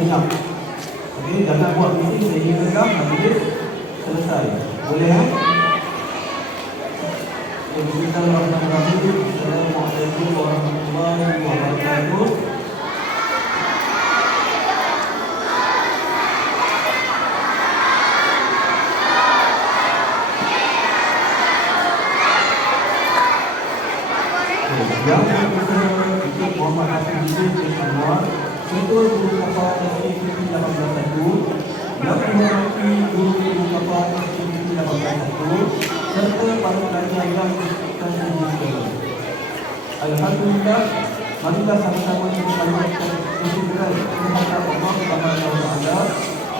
senyap. Okey, jangan buat bising sehingga majlis selesai. Boleh ya? Bismillahirrahmanirrahim. Assalamualaikum warahmatullahi wabarakatuh. Yang Dr. Muhammad Hasan bin Anwar, Ketua Guru Kapal SKPT 181, yang dihormati Guru Kapal SKPT 181, serta para pelajar yang berkenan sendiri. Alhamdulillah, marilah sama-sama kita panjatkan kesyukuran kepada Allah Subhanahu wa taala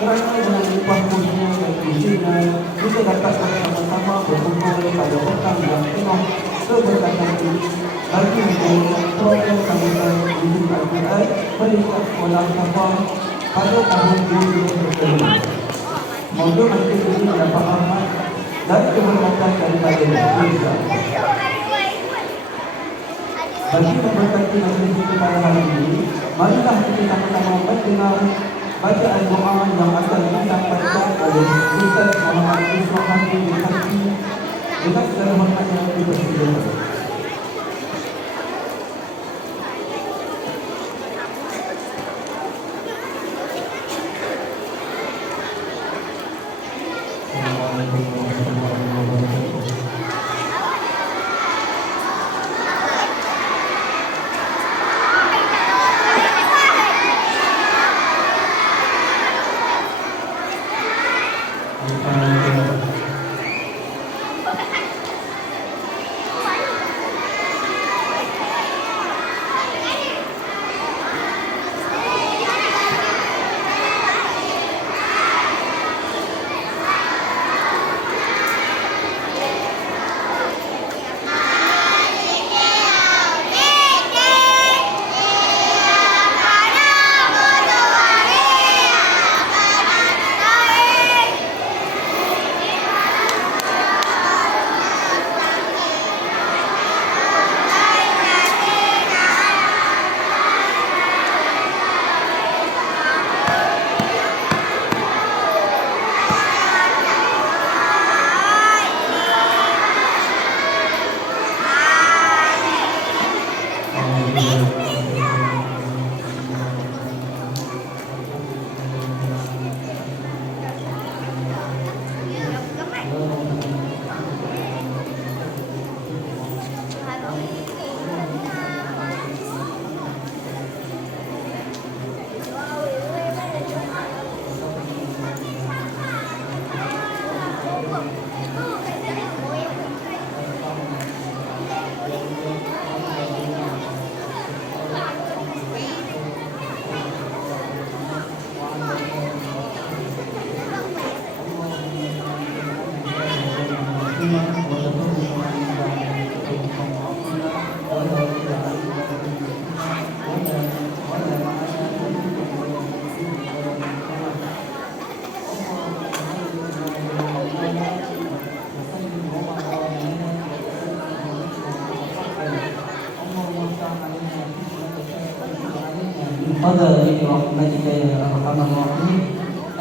kerana dengan upah mulia dan ujinya kita dapat bersama-sama berkumpul pada petang yang penuh keberkatan ini bagi menjalankan program sambutan ujian Al-Quran peringkat sekolah kapal pada tahun 2020. Semoga majlis ini dapat amat dan keberkatan daripada Tuhan. Bagi memberkati majlis kita pada hari ini, marilah kita sama-sama mendengar bacaan doa yang akan disampaikan oleh Ustaz Muhammad Ismail bin Haji dengan segala hormat yang dipersilakan. قدر برحمتك يا ارحم الراحمين.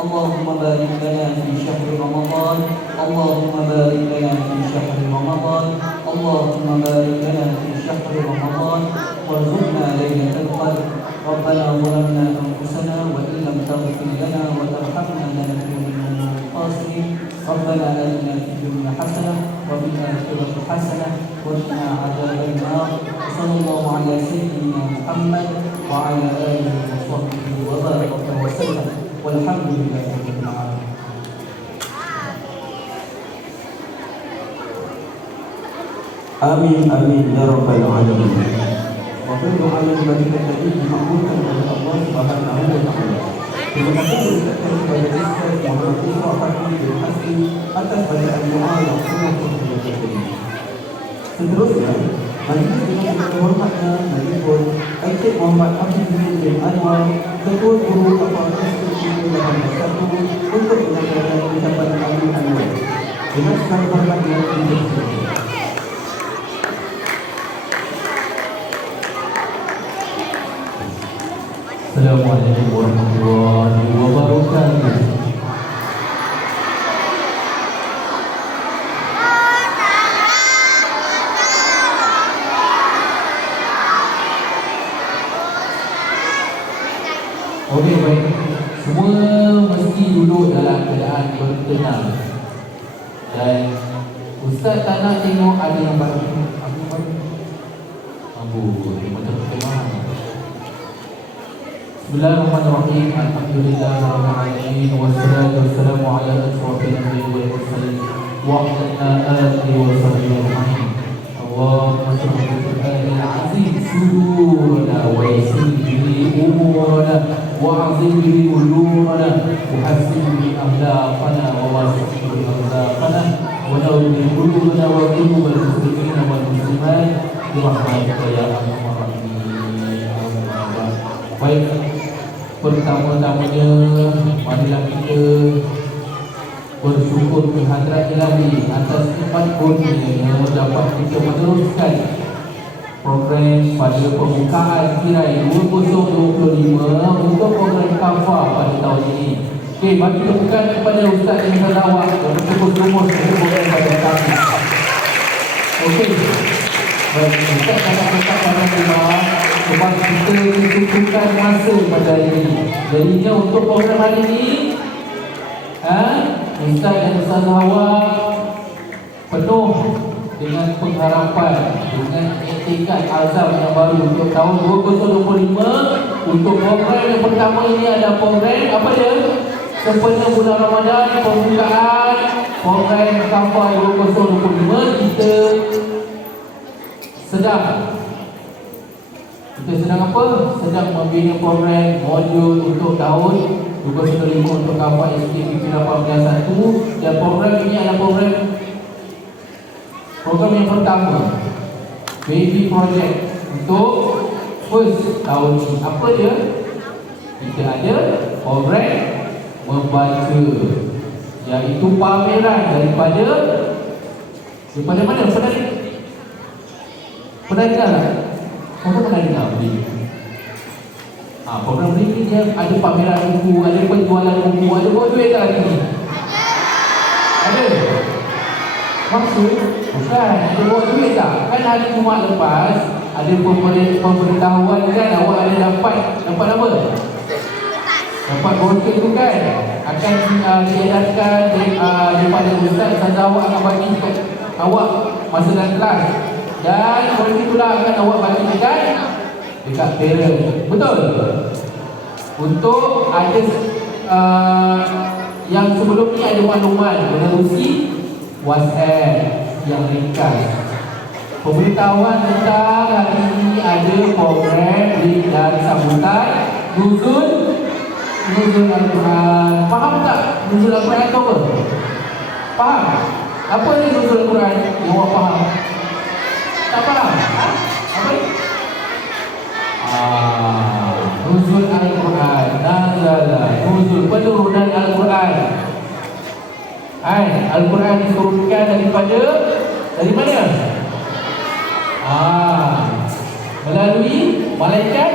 اللهم بارك لنا في شهر رمضان، اللهم بارك لنا في شهر رمضان، اللهم بارك لنا في شهر رمضان وارزقنا ليلة القدر. ربنا ظلمنا انفسنا وان لم تغفر لنا وترحمنا لنكونن من الخاسرين. ربنا آتنا في الدنيا حسنة وفي الآخرة حسنة وقنا عذاب النار. صلى الله على سيدنا محمد وعلى آله وصحبه وبارك وسلم والحمد لله رب العالمين. Amin amin ya rabbal alamin. Wa doa yang diberikan tadi dimakbulkan oleh Allah Subhanahu wa taala. Terima kasih kepada Ustaz Muhammad Ismail bin Haji atas bacaan doa yang sangat berbahagia ini. Seterusnya, majlis dengan hormatnya menelpon Encik Muhammad Hafiz bin Anwar, Ketua Guru Kapal SKPT 181 untuk menyampaikan ucapan kami Anwar. Dengan segala hormat yang dipersilakan. Assalamualaikum warahmatullahi wabarakatuh. Okey, baik. Semua mesti duduk dalam keadaan bertenang. Dan Ustaz tak nak tengok ada yang baru. Macam kemah. Bismillahirrahmanirrahim. Alhamdulillahirrahmanirrahim. Wassalatu wassalamu ala asyrafil anbiya'i wal mursalin wa ala alihi wa sahbihi ajma'in. Allahumma shalli ala al-azim sudurana wa yassir bihi umurana wa azim bihi ulumana wa hasib bihi akhlaqana wa wasi' bihi akhlaqana wa nawwir bihi qulubana wa qulubal muslimina wal muslimat bi rahmatika ya arhamar rahimin. Baik, pertama-tamanya marilah kita bersyukur kehadrat Ilahi atas nikmat kurnia yang dapat kita meneruskan program pada pembukaan Kirai 2025 untuk program kafah pada tahun ini. Okey, bagi tepukan kepada Ustaz yang selawat dan bersyukur untuk program pada kami. Okey, baik, Ustaz akan tetap pada rumah sebab kita cukupkan masa pada hari ini. Jadinya untuk program hari ini, Ustaz dan Ustazah awak penuh dengan pengharapan, dengan etikat azam yang baru untuk tahun 2025. Untuk program yang pertama ini ada program apa dia? Sempena bulan Ramadan, pembukaan program kafah 2025. Kita sedang apa? Sedang membina program modul untuk tahun 2025 untuk kafah SPP 18 dan program ini adalah program yang pertama, Baby Project untuk first tahun ini. Apa dia? Kita ada program membaca, iaitu pameran daripada mana? Pernah dengar tak? Siapa pernah dengar beli? Program ini dia ada pameran buku, ada penjualan buku, ada buat duit tak lagi ni? Ada? Maksud? Bukan, ada buat duit tak? Kan hari Jumaat lepas ada pemberitahuan kan, awak ada dapat apa? Dapat brosur tu kan? Akan diedarkan daripada Ustaz. Ustazah awak akan bagi awak masa dalam kelas. Dan brosur itulah akan awak bagi dekat parent. Betul? Untuk ada yang sebelum ni ada maklumat menerusi WhatsApp yang ringkas. Pemberitahuan tentang hari ini ada program dan sambutan Nuzul Al-Quran. Faham tak Nuzul Al-Quran tu apa? Faham? Apa ni Nuzul Al-Quran yang awak faham? Tak faham? Apa ni? Nuzul Al-Quran. Nazala Nuzul, penurunan Al-Quran. Al-Quran diturunkan dari mana? Melalui malaikat.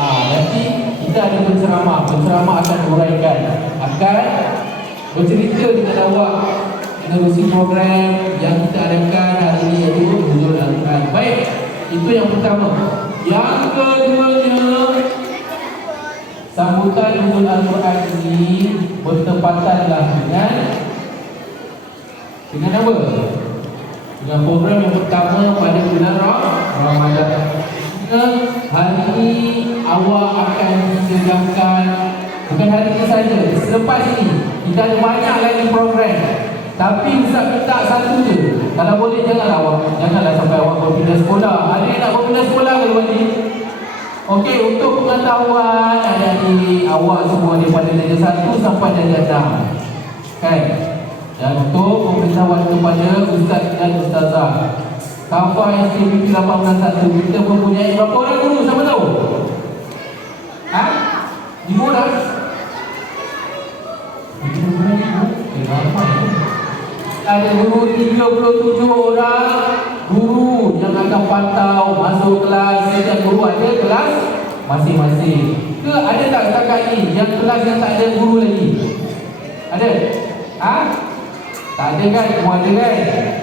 Nanti kita ada penceramah akan uraikan, akan bercerita dengan awak menerusi program yang kita adakan hari ini, iaitu Nuzul Al-Quran. Baik, itu yang pertama. Yang keduanya, sambutan Nuzul Al-Quran ini bertepatanlah dengan apa? Dengan program yang pertama pada bulan Ramadan. Hari ini awak akan disedangkan, bukan hari ini saja, selepas ini kita ada banyak lagi program. Tapi Ustaz minta satu je, kalau boleh janganlah sampai awak berpindah sekolah. Ada yang nak berpindah sekolah ke lepas ni? Okey, untuk pengetahuan adik-adik awak semua daripada darjah 1 sampai darjah 6, kan? Dan untuk pemberitahuan kepada Ustaz dan Ustazah, kafah SPP 18 kita mempunyai berapa orang guru? Siapa tahu? 5 dah? Ada guru 37 orang guru yang akan pantau masuk kelas. Setiap guru ada kelas masing-masing. Ke ada tak setakat ni yang kelas yang tak ada guru lagi? Ada? Ha? Tak ada kan? Semua ada kan?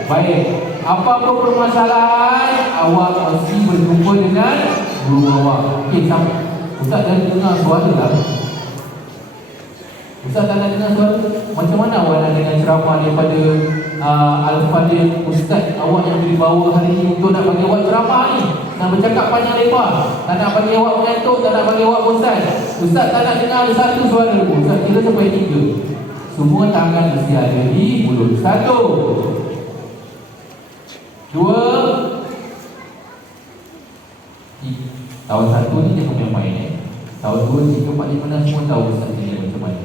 Baik. Apa-apa permasalahan, awak mesti berjumpa dengan guru awak. Okey, Ustaz dah dengar suara tak? Ustaz tak nak dengar suara? Macam mana awak nak dengar ceramah daripada Al-Fadhil Ustaz awak yang dibawa hari ini untuk nak bagi awak ceramah ni? Nak bercakap panjang lebar, tak nak bagi awak mengantuk, tak nak bagi awak bosan. Ustaz tak nak dengar ada satu suara pun. Ustaz kira sampai 3. Semua tangan mesti ada di mulut. 1 2 Tahun 1 ni jangan main-main Tahun 2, 3, 4, 5, 6 semua tahu Ustaz ni macam mana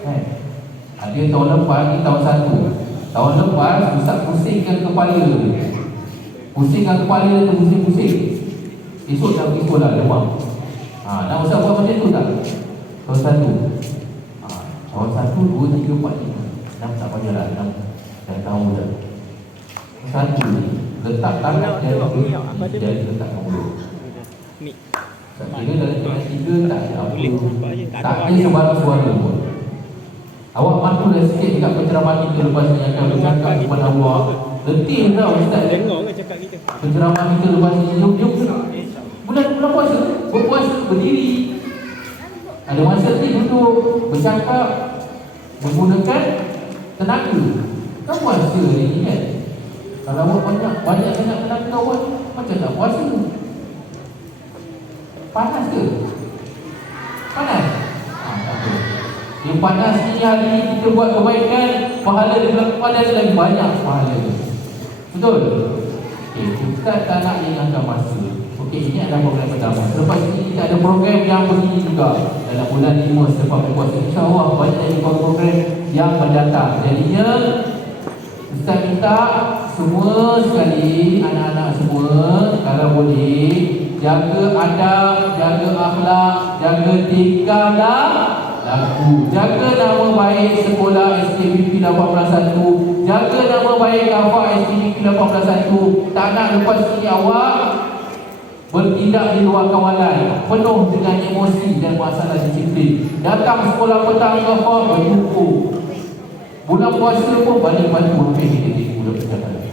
kan? Ada tahun lepas ni tahun 1. Tahun lepas Ustaz pusingkan kepala. Pusingkan kepala tu pusing-pusing. Esok dah pergi sekolah demam. Nak Ustaz buat macam tu tak? Tahun 1. Tahun 1, 2, 3, 4, 5 6 tak payah lah 6 dah tahu dah. 1 ni letak tangan dia letak mulut. Saya kira dalam kelas 3 tak ada apa, tak ada sebarang suara pun. Awak maklum dah sikit dekat penceramah kita lepas ni akan bercakap kepada awak. Letih tau Ustaz. Penceramah kita lepas ni jom bulan puasa, berpuasa, berdiri. Ada masa ni duduk bercakap menggunakan tenaga. Kan puasa ni kan? Kalau awak banyak sangat tenaga awak, macam nak puasa? Panas ke? Panas? Tak apa. Yang panas ni hari ni kita buat kebaikan, pahala di belakang panas lagi banyak pahala. Betul? Okay, Ustaz tak nak ingatkan masa. Okey, ini adalah program pertama. Selepas ini kita ada program yang begini juga. Dalam bulan 5 selepas berpuasa, InsyaAllah banyak lagi program yang mendatang. Jadinya Ustaz minta semua sekali, anak-anak semua, kalau boleh jaga adab, jaga akhlak, jaga tingkah dan laku. Jaga nama baik sekolah SKBP 181. Jaga nama baik Kafah SKBP 181. Tak nak lepas ini awak bertindak di luar kawalan, penuh dengan emosi dan masalah disiplin. Datang sekolah petang Kafah berjumpa. Bulan puasa pun balik-balik mungkin kita budak perjalanan.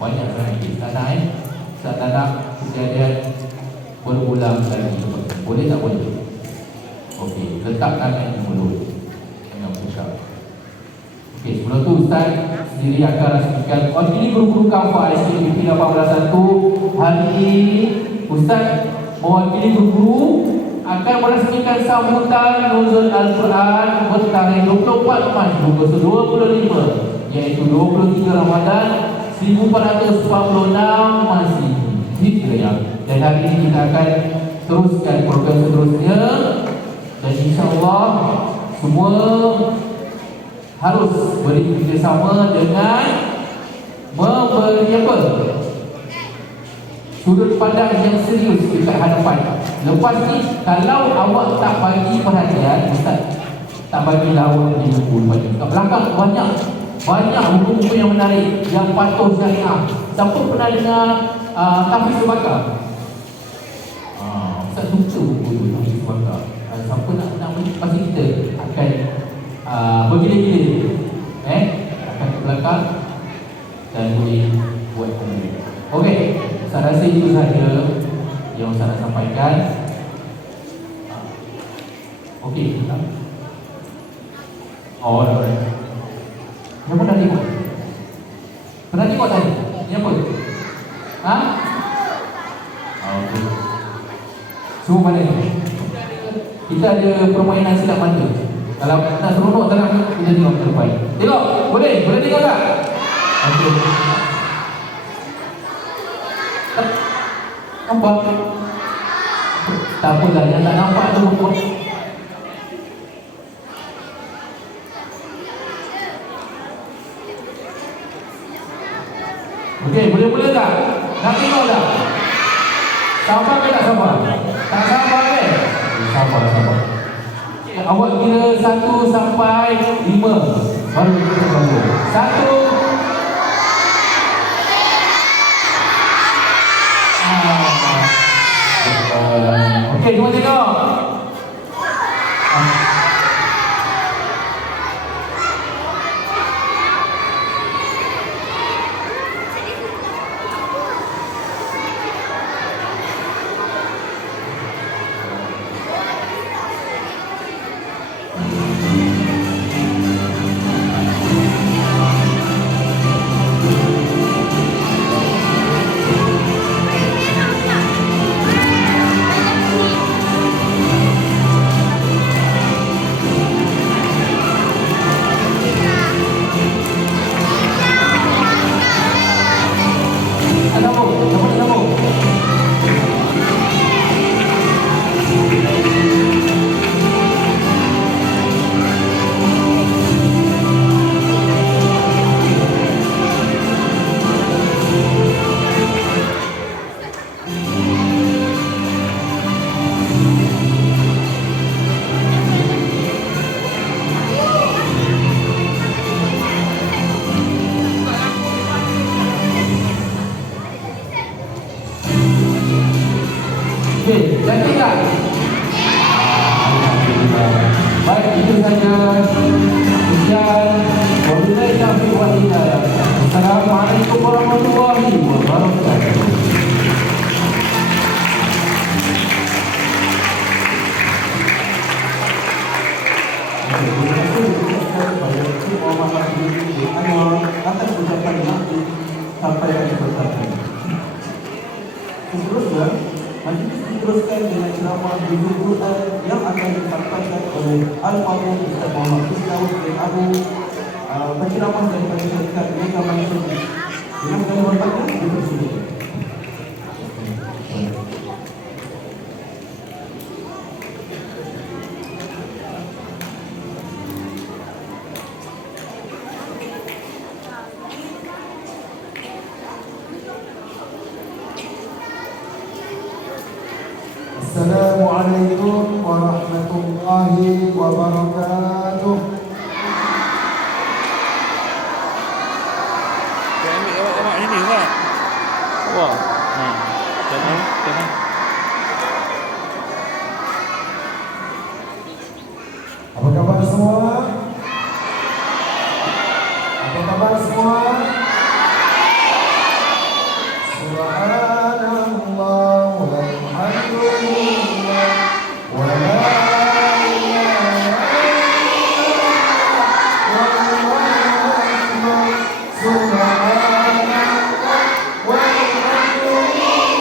Banyak sangat kita tak nak tak nak kejadian berulang lagi. Boleh tak boleh? Okey, letak tangan di mulut. Jangan buka. Okey, sebelum tu Ustaz sendiri akan rasmikan. Ini guru-guru Kafah SKBP 181. Hari ini Ustaz mewakili guru akan merasmikan sambutan nuzul Al-Quran bertarikh 24 Mac 2025, iaitu 23 Ramadan 1446 Masih Hijriah. Dan hari ini kita akan teruskan program seterusnya. Dan insyaAllah semua harus bekerjasama dengan memberi apa? Sudut pandang yang serius dekat hadapan. Lepas ni kalau awak tak bagi perhatian, Ustaz tak bagi lawan di buku kat belakang banyak buku-buku yang menarik, yang patuh syariah. Siapa pernah dengar Tafiz Sebakar? Ustaz suka buku tu Tafiz Sebakar. Siapa nak beli pasti kita akan bergila-gila akan ke belakang dan boleh buat benda. Okey, saya rasa itu saja yang saya nak sampaikan. Okey. Oh, alright. Siapa dah tengok? Pernah tengok tadi? Ini apa? Ha? Okey. Semua mana ni? Kita ada permainan silap mata. Kalau nak seronok dalam kita tengok ke depan. Tengok? Boleh? Boleh tengok tak? Okey. Nampak? Tak apalah, yang tak nampak tu pun. Okey, boleh mula tak? Nak tengok tak? Sabar ke tak sabar? Tak sabar ke? Sabar. Awak kira 1 sampai 5 baru kita bangun. 1. Okey, cuma tengok. Okey, cantik tak? Alhamdulillah. Baik, itu saja. Sekian. Wabillahi taufiq wal hidayah. Assalamualaikum warahmatullahi wabarakatuh. Terima kasih kepada Encik Muhammad Abdul Anwar atas ucapan makna sampai kami berkata. Seterusnya, majlis diteruskan dengan ceramah judul Quran yang akan disampaikan oleh Al-Fadhil Ustaz Muhammad Ismail bin Abu, penceramah daripada syarikat Mega Mansur. Dengan kami berkata, dipersilakan. Assalamualaikum warahmatullahi wabarakatuh. Awak ini Pak. Wah. Jangan. Apa kabar semua? Apa kabar semua? Subhanallah walhamdulillah wa la ilaha illallah. Subhanallah walhamdulillah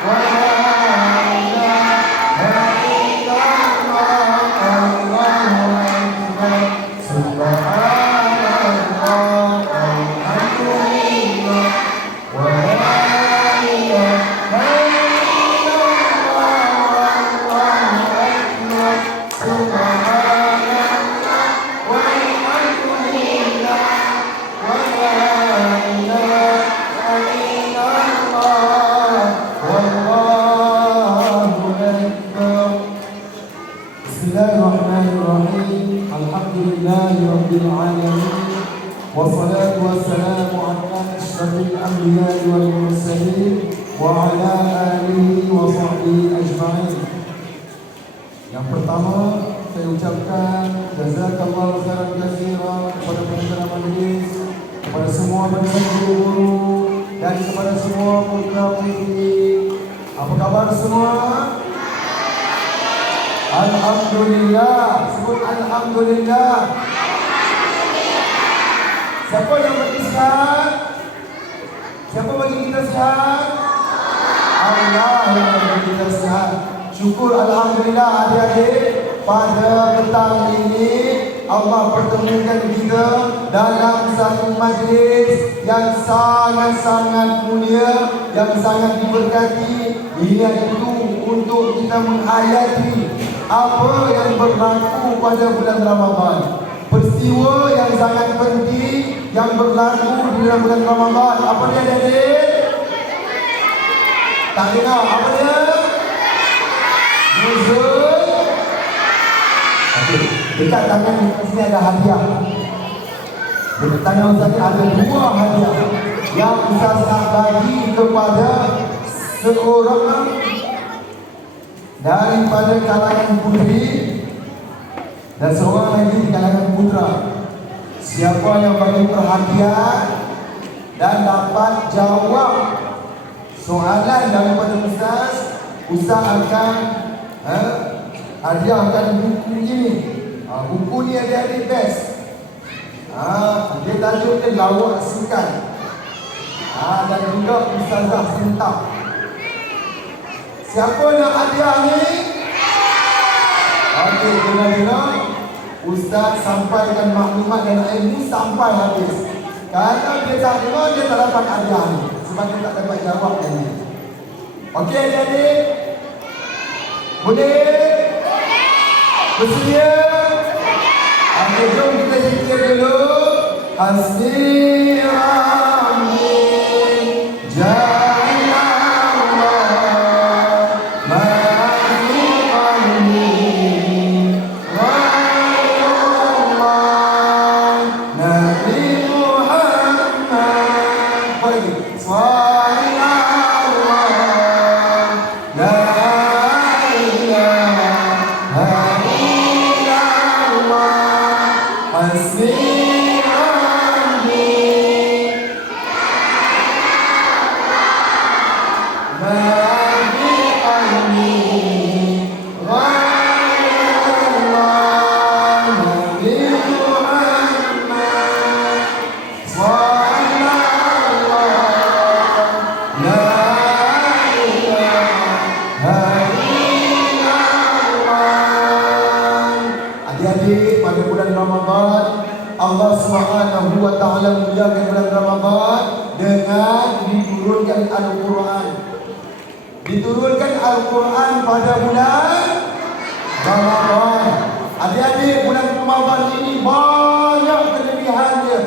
wa la ilaha illallah. Allahu akbar. Subhanallah walhamdulillah wa la ilaha Bismillahirrahmanirrahim. Alhamdulillahirabbil alamin. Wassalatu wassalamu ala asyrafil anbiya'i wal mursalin wa ala alihi wa sahbihi ajma'in. Yang pertama, saya ucapkan jazakallahu khairan katsiran kepada penyelenggara majlis, kepada semua pendengar guru dan kepada semua putra-putri. Apa kabar semua? Alhamdulillah. Sebut alhamdulillah. Siapa yang bagi sihat? Siapa bagi kita sihat? Allah yang bagi kita sihat. Syukur alhamdulillah adik-adik, pada petang ini Allah pertemukan kita dalam satu majlis yang sangat-sangat mulia, yang sangat diberkati, iaitu untuk kita menghayati apa yang berlaku pada bulan Ramadan. Peristiwa yang sangat penting yang berlaku di dalam bulan Ramadan. Apa dia, adik-adik? Tak dengar. Apa dia? Nuzul. Okey, dekat tangan sini ada hadiah. Dekat tangan Ustaz ada dua hadiah yang Ustaz nak bagi kepada seorang daripada kalangan putri dan seorang lagi di kalangan putra. Siapa yang bagi perhatian dan dapat jawab soalan daripada Ustaz, Ustaz akan hadiahkan buku ini. Buku ni adik-adik best. Dia tajuk dia Lawak Sukan. Dan juga Ustazah Sintap. Siapa nak hadiah ni? Okey, dengar-dengar. Ustaz sampaikan maklumat dan ilmu sampai habis. Kalau dia tak dengar, dia tak dapat hadiah ni. Sebab dia tak dapat jawab tadi. Okey adik-adik? Boleh? Bersedia? Okey, jom kita zikir dulu. Hasbi Rabbi La yang memuliakan bulan Ramadan dengan diturunkan Al-Quran. Diturunkan Al-Quran pada bulan Ramadan. Adik-adik, bulan Ramadan ini banyak kelebihan dia.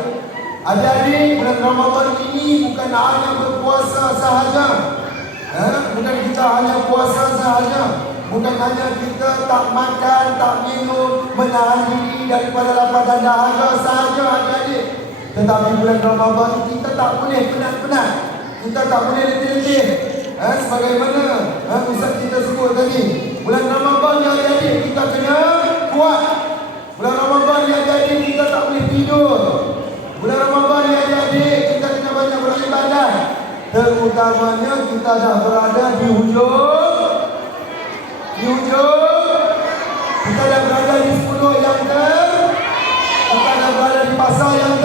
Adik-adik, bulan Ramadan ini bukan hanya berpuasa sahaja. Bukan kita hanya puasa sahaja. Bukan hanya kita tak makan, tak minum, menahan diri daripada lapar dan dahaga sahaja adik-adik. Tetapi bulan Ramadan kita tak boleh penat-penat. Kita tak boleh letih-letih. Sebagaimana Ustaz kita sebut tadi, bulan Ramadan ni adik-adik kita kena kuat. Bulan Ramadan ni adik-adik kita tak boleh tidur. Bulan Ramadan ni adik-adik kita kena banyak beribadah. Terutamanya kita dah berada di hujung. Kita dah berada di 10 yang kita dah berada di pasal yang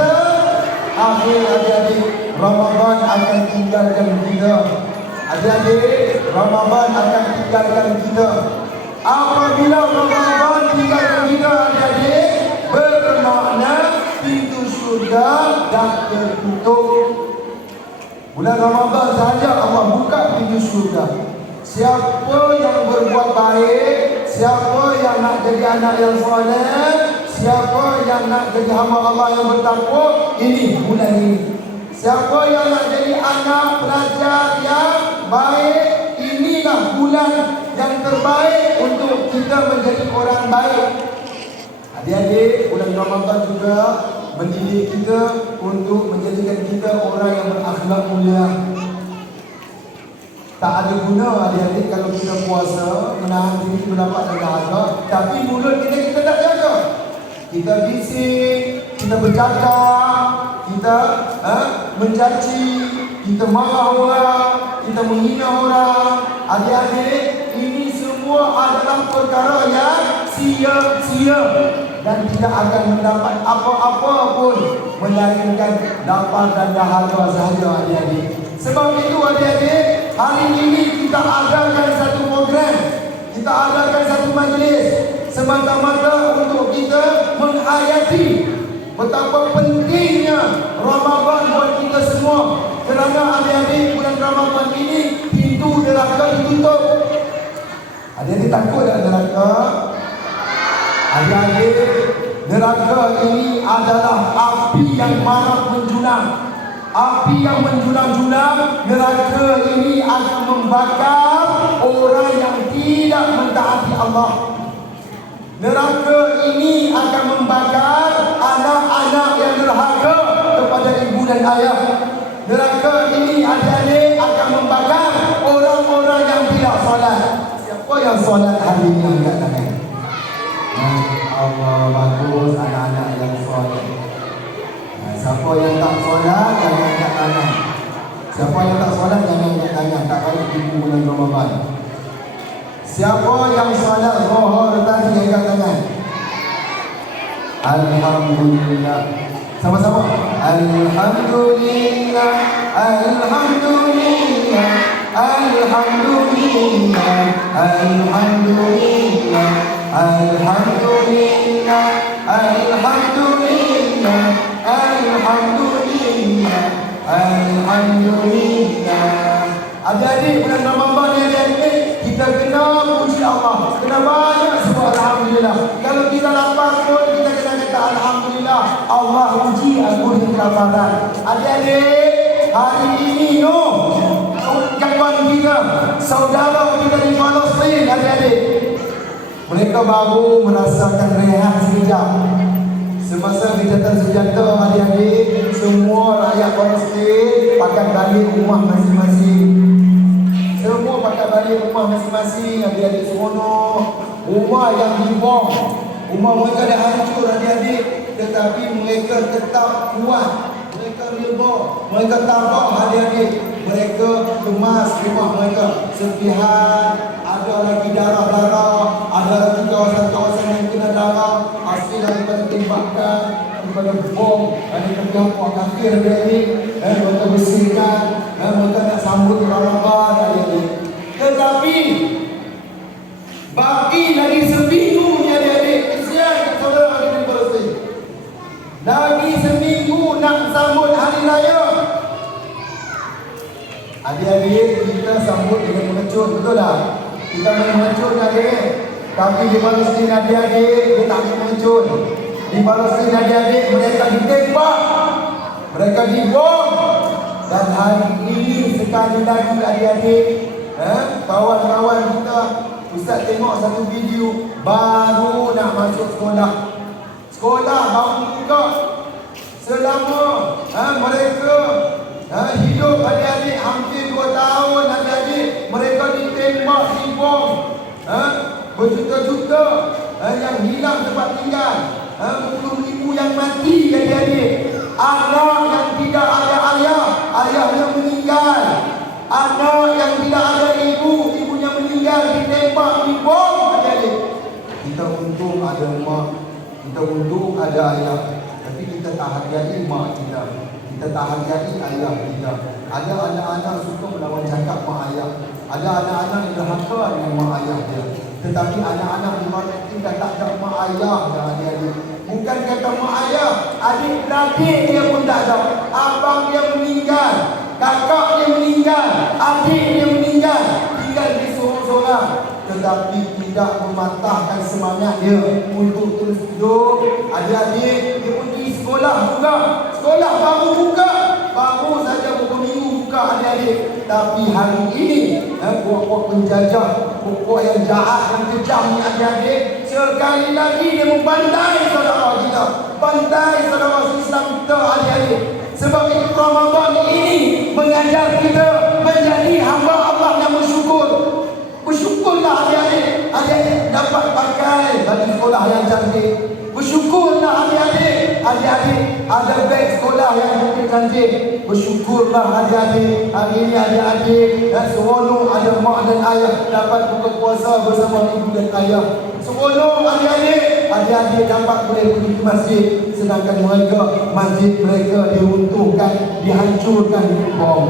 akhir. Adik-adik, Ramadan akan tinggalkan kita. Adik-adik, Ramadan akan tinggalkan kita. Apabila Ramadan tinggalkan kita, adik-adik, bermakna pintu syurga dah tertutup. Bulan Ramadan sahaja Allah buka pintu syurga. Siapa yang berbuat baik, siapa yang nak jadi anak yang soleh, siapa yang nak jadi hamba Allah yang bertakwa, ini bulan ini. Siapa yang nak jadi anak pelajar yang baik, inilah bulan yang terbaik untuk kita menjadi orang baik. Adik-adik, bulan Ramadan juga mendidik kita untuk menjadikan kita orang yang berakhlak mulia. Tak ada guna adik-adik kalau kita puasa, menahan diri berdapat dan dahaga, tapi mulut kita tak jaga. Kita bising, kita bercakap, kita mencaci, kita marah orang, kita menghina orang. Adik-adik, ini semua adalah perkara yang sia-sia dan tidak akan mendapat apa-apa pun melainkan lapar dan dahaga sahaja adik-adik. Sebab itu adik-adik, hari ini kita adakan satu program, kita adakan satu majlis semata-mata untuk kita menghayati betapa pentingnya Ramadan buat kita semua. Kerana adik-adik, bulan Ramadan ini pintu neraka ditutup. Adik-adik takut tak neraka? Adik-adik, neraka ini adalah api yang marak menjulang. Api yang menjulang-julang. Neraka ini akan membakar orang yang tidak mentaati Allah. Neraka ini akan membakar anak-anak yang derhaka kepada ibu dan ayah. Neraka ini adik-adik akan membakar orang-orang yang tidak solat. Siapa yang solat hari ini angkat tangan? Allah, bagus anak-anak yang solat. Siapa yang tak solat jangan angkat tangan. Siapa yang tak solat jangan angkat tangan. Tak baik di bulan Ramadan. Siapa yang solat zuhur tadi angkat tangan. Alhamdulillah. Sama-sama. Alhamdulillah. Alhamdulillah. Alhamdulillah. Alhamdulillah. Alhamdulillah. Alhamdulillah. Alhamdulillah. Alhamdulillah. Adik-adik, bulan Ramadan ni adik-adik, kita kena puji Allah. Kena banyak sebut Alhamdulillah. Kalau kita lapar pun kita kena kata Alhamdulillah. Allah uji aku dengan kelaparan. Adik-adik, hari ini kawan kita, saudara kita di Palestin, adik-adik, mereka baru merasakan rehat sekejap. Semasa kejahatan senjata, adik-adik, semua rakyat Palestin pakai balik rumah masing-masing. Semua pakai balik rumah masing-masing. Adik-adik seronok. Rumah yang dibom, rumah mereka dah hancur adik-adik, tetapi mereka tetap kuat. Mereka rebah, mereka tabak adik-adik. Mereka kemas rumah mereka. Serpihan, ada lagi darah-darah, ada lagi kawasan-kawasan yang kena darah hasil daripada tembakan, daripada bom, daripada kelompok kafir adik-adik. Mereka bersihkan, mereka nak sambut Ramadan adik-adik. Tetapi baki lagi seminggu ni adik-adik. Kesian saudara di Palestin. Lagi seminggu nak sama Adik-adik, kita sambut dengan mengecut, betul tak? Kita main mengecut adik. Tapi di Palestin adik-adik, dia tak main mengecut. Di Palestin adik-adik, mereka ditembak, mereka dibom. Dan hari ini sekali lagi adik-adik, kawan-kawan kita, Ustaz tengok satu video, baru nak masuk sekolah. Sekolah baru buka. Selama mereka hidup adik-adik hampir 2 tahun adik-adik, mereka ditembak, dibom, berjuta-juta yang hilang tempat tinggal, 10,000 yang mati adik-adik. Anak yang tidak ada ayah, ayahnya meninggal. Anak yang tidak ada ibu, ibunya meninggal, ditembak, dibom adik-adik. Kita untung ada mak, kita untung ada ayah, tapi kita tak hargai mak kita, kita tak hargai ayah kita. Ada anak-anak suka melawan cakap mak ayah, ada anak-anak yang derhaka dengan mak ayah dia. Tetapi anak-anak di Palestin dah tak ada mak ayah dah adik-adik. Bukan kata mak ayah, adik-beradik dia pun tak ada. Abang dia meninggal, kakak dia meninggal, adik dia meninggal, tinggal di seorang-seorang. Tetapi tidak mematahkan semangat dia untuk terus hidup. Adik-adik, dia pergi sekolah juga. Sekolah baru buka, baru saja pukul minggu buka adik-adik. Tapi hari ini, puak-puak penjajah, puak-puak yang jahat, yang kejam ni adik-adik, sekali lagi dia membantai saudara kita, bantai saudara Islam kita adik-adik. Sebab itu Ramadan ini mengajar kita menjadi hamba Allah yang bersyukur. Bersyukurlah adik-adik, adik-adik dapat pakai baju sekolah yang cantik. Bersyukurlah adik-adik, adik-adik ada beg sekolah yang cantik. Bersyukurlah adik-adik, hari ini adik-adik dan seronok ada mak dan ayah dapat buka puasa bersama ibu dan ayah. Seronok adik-adik, adik-adik dapat boleh pergi ke masjid, sedangkan mereka, masjid mereka diruntuhkan, dihancurkan bom.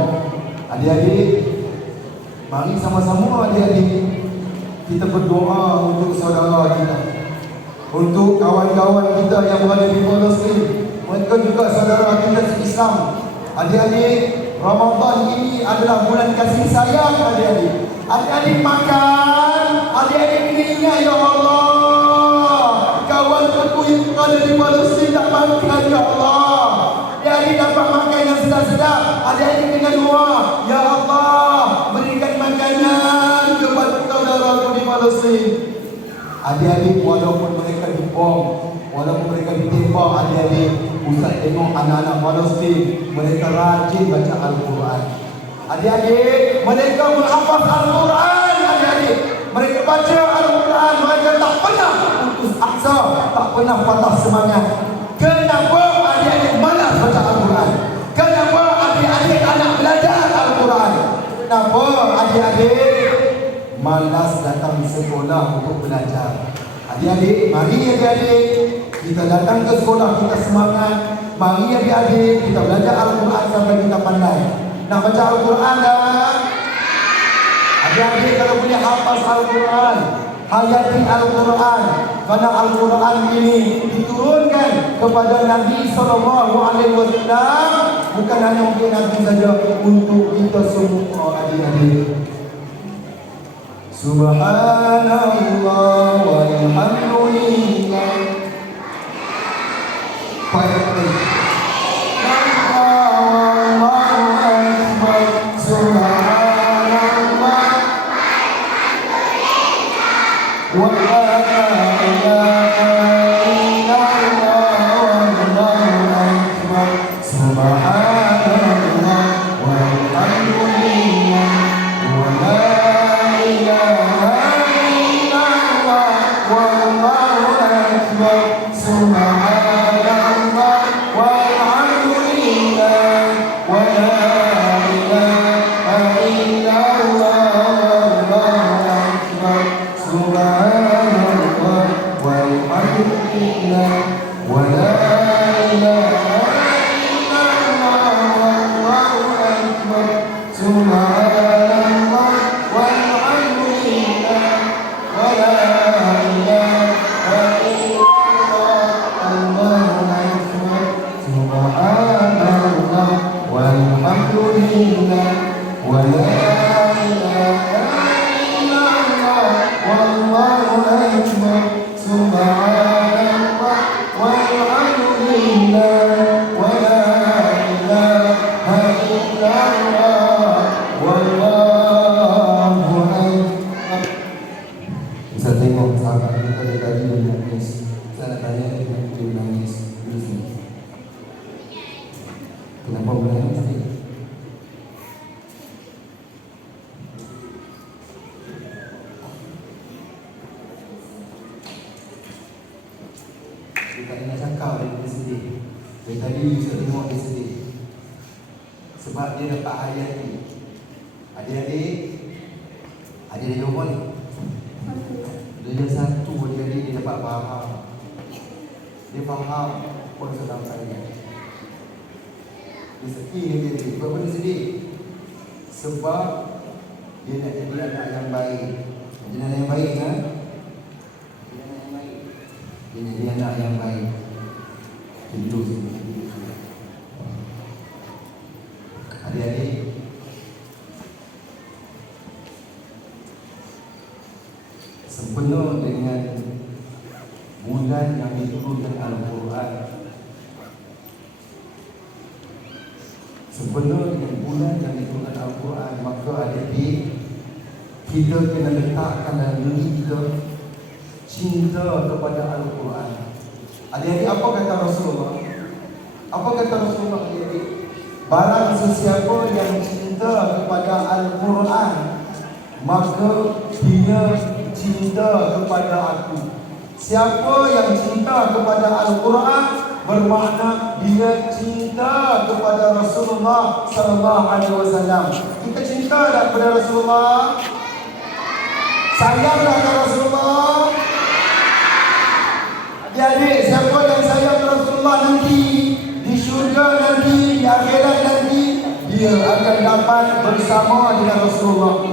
Adik-adik, mari sama-sama adik-adik kita berdoa untuk saudara kita, untuk kawan-kawan kita yang berada di Palestin. Mereka juga saudara kita Islam. Adik-adik, Ramadan ini adalah bulan kasih sayang adik-adik. Adik-adik makan, adik-adik kena ingat, ya Allah, kawan-kawanku yang berada di Palestin tak makan, ya Allah. Adik-adik dapat makan yang sedap-sedap. Adik-adik dengan doa, ya Allah, berikan makanan kepada saudara-saudaraku di Palestin. Adik-adik, walaupun mereka dibom, walaupun mereka ditembak, adik-adik, Ustaz tengok anak-anak Palestin, mereka rajin baca Al-Quran. Adik-adik, mereka menghafaz Al-Quran, adik-adik. Mereka baca Al-Quran, mereka tak pernah putus asa, tak pernah patah semangat. Kenapa adik-adik malas baca Al-Quran? Kenapa adik-adik anak belajar Al-Quran? Kenapa adik-adik malas datang sekolah untuk belajar? Adik-adik, mari adik-adik kita datang ke sekolah, kita semangat. Mari adik-adik kita belajar Al-Quran sampai kita pandai. Nak baca Al-Quran dah? Adik-adik kalau boleh hafaz Al-Quran, hayati Al-Quran. Kerana Al-Quran ini diturunkan kepada Nabi SAW, bukan hanya untuk Nabi saja, untuk kita semua adik-adik. Subhanallah walhamdulillah. wa la ilaha illallah wallahu akbar subhanallah walhamdulillah wa la ilaha illallah wallahu akbar. Bisa tengok sahabat kita dari tadi menangis. Saya nak tanya dia menangis di sini. Kenapa menangis? Dia tak ingat cakap dia sedih. Dari tadi saya tengok dia sedih. Sebab dia dapat hayati. Adik-adik, ada dia nombor ni. Dia satu adik-adik dia dapat faham. Dia faham apa sedang saya. Dia sedih dia. Kenapa dia sedih? Sebab dia nak jadi anak yang baik. Jadi anak yang baik kan? Dia jadi anak yang baik. Duduk sini. Adik-adik, sempena dengan bulan yang diturunkan Al-Quran, sempena dengan bulan yang diturunkan Al-Quran, maka adik-adik, kita kena letakkan dalam diri kita cinta kepada Al-Quran. Adik-adik, apa kata Rasulullah? Apa kata Rasulullah adik-adik? Barang sesiapa yang cinta kepada Al-Quran, maka dia cinta kepada aku. Siapa yang cinta kepada Al-Quran bermakna dia cinta kepada Rasulullah sallallahu alaihi wasallam. Kita cinta tak kepada Rasulullah? Sayang tak kepada Rasulullah? Adik-adik, siapa yang sayang Rasulullah nanti di syurga, nanti di akhirat nanti, dia akan dapat bersama dengan Rasulullah.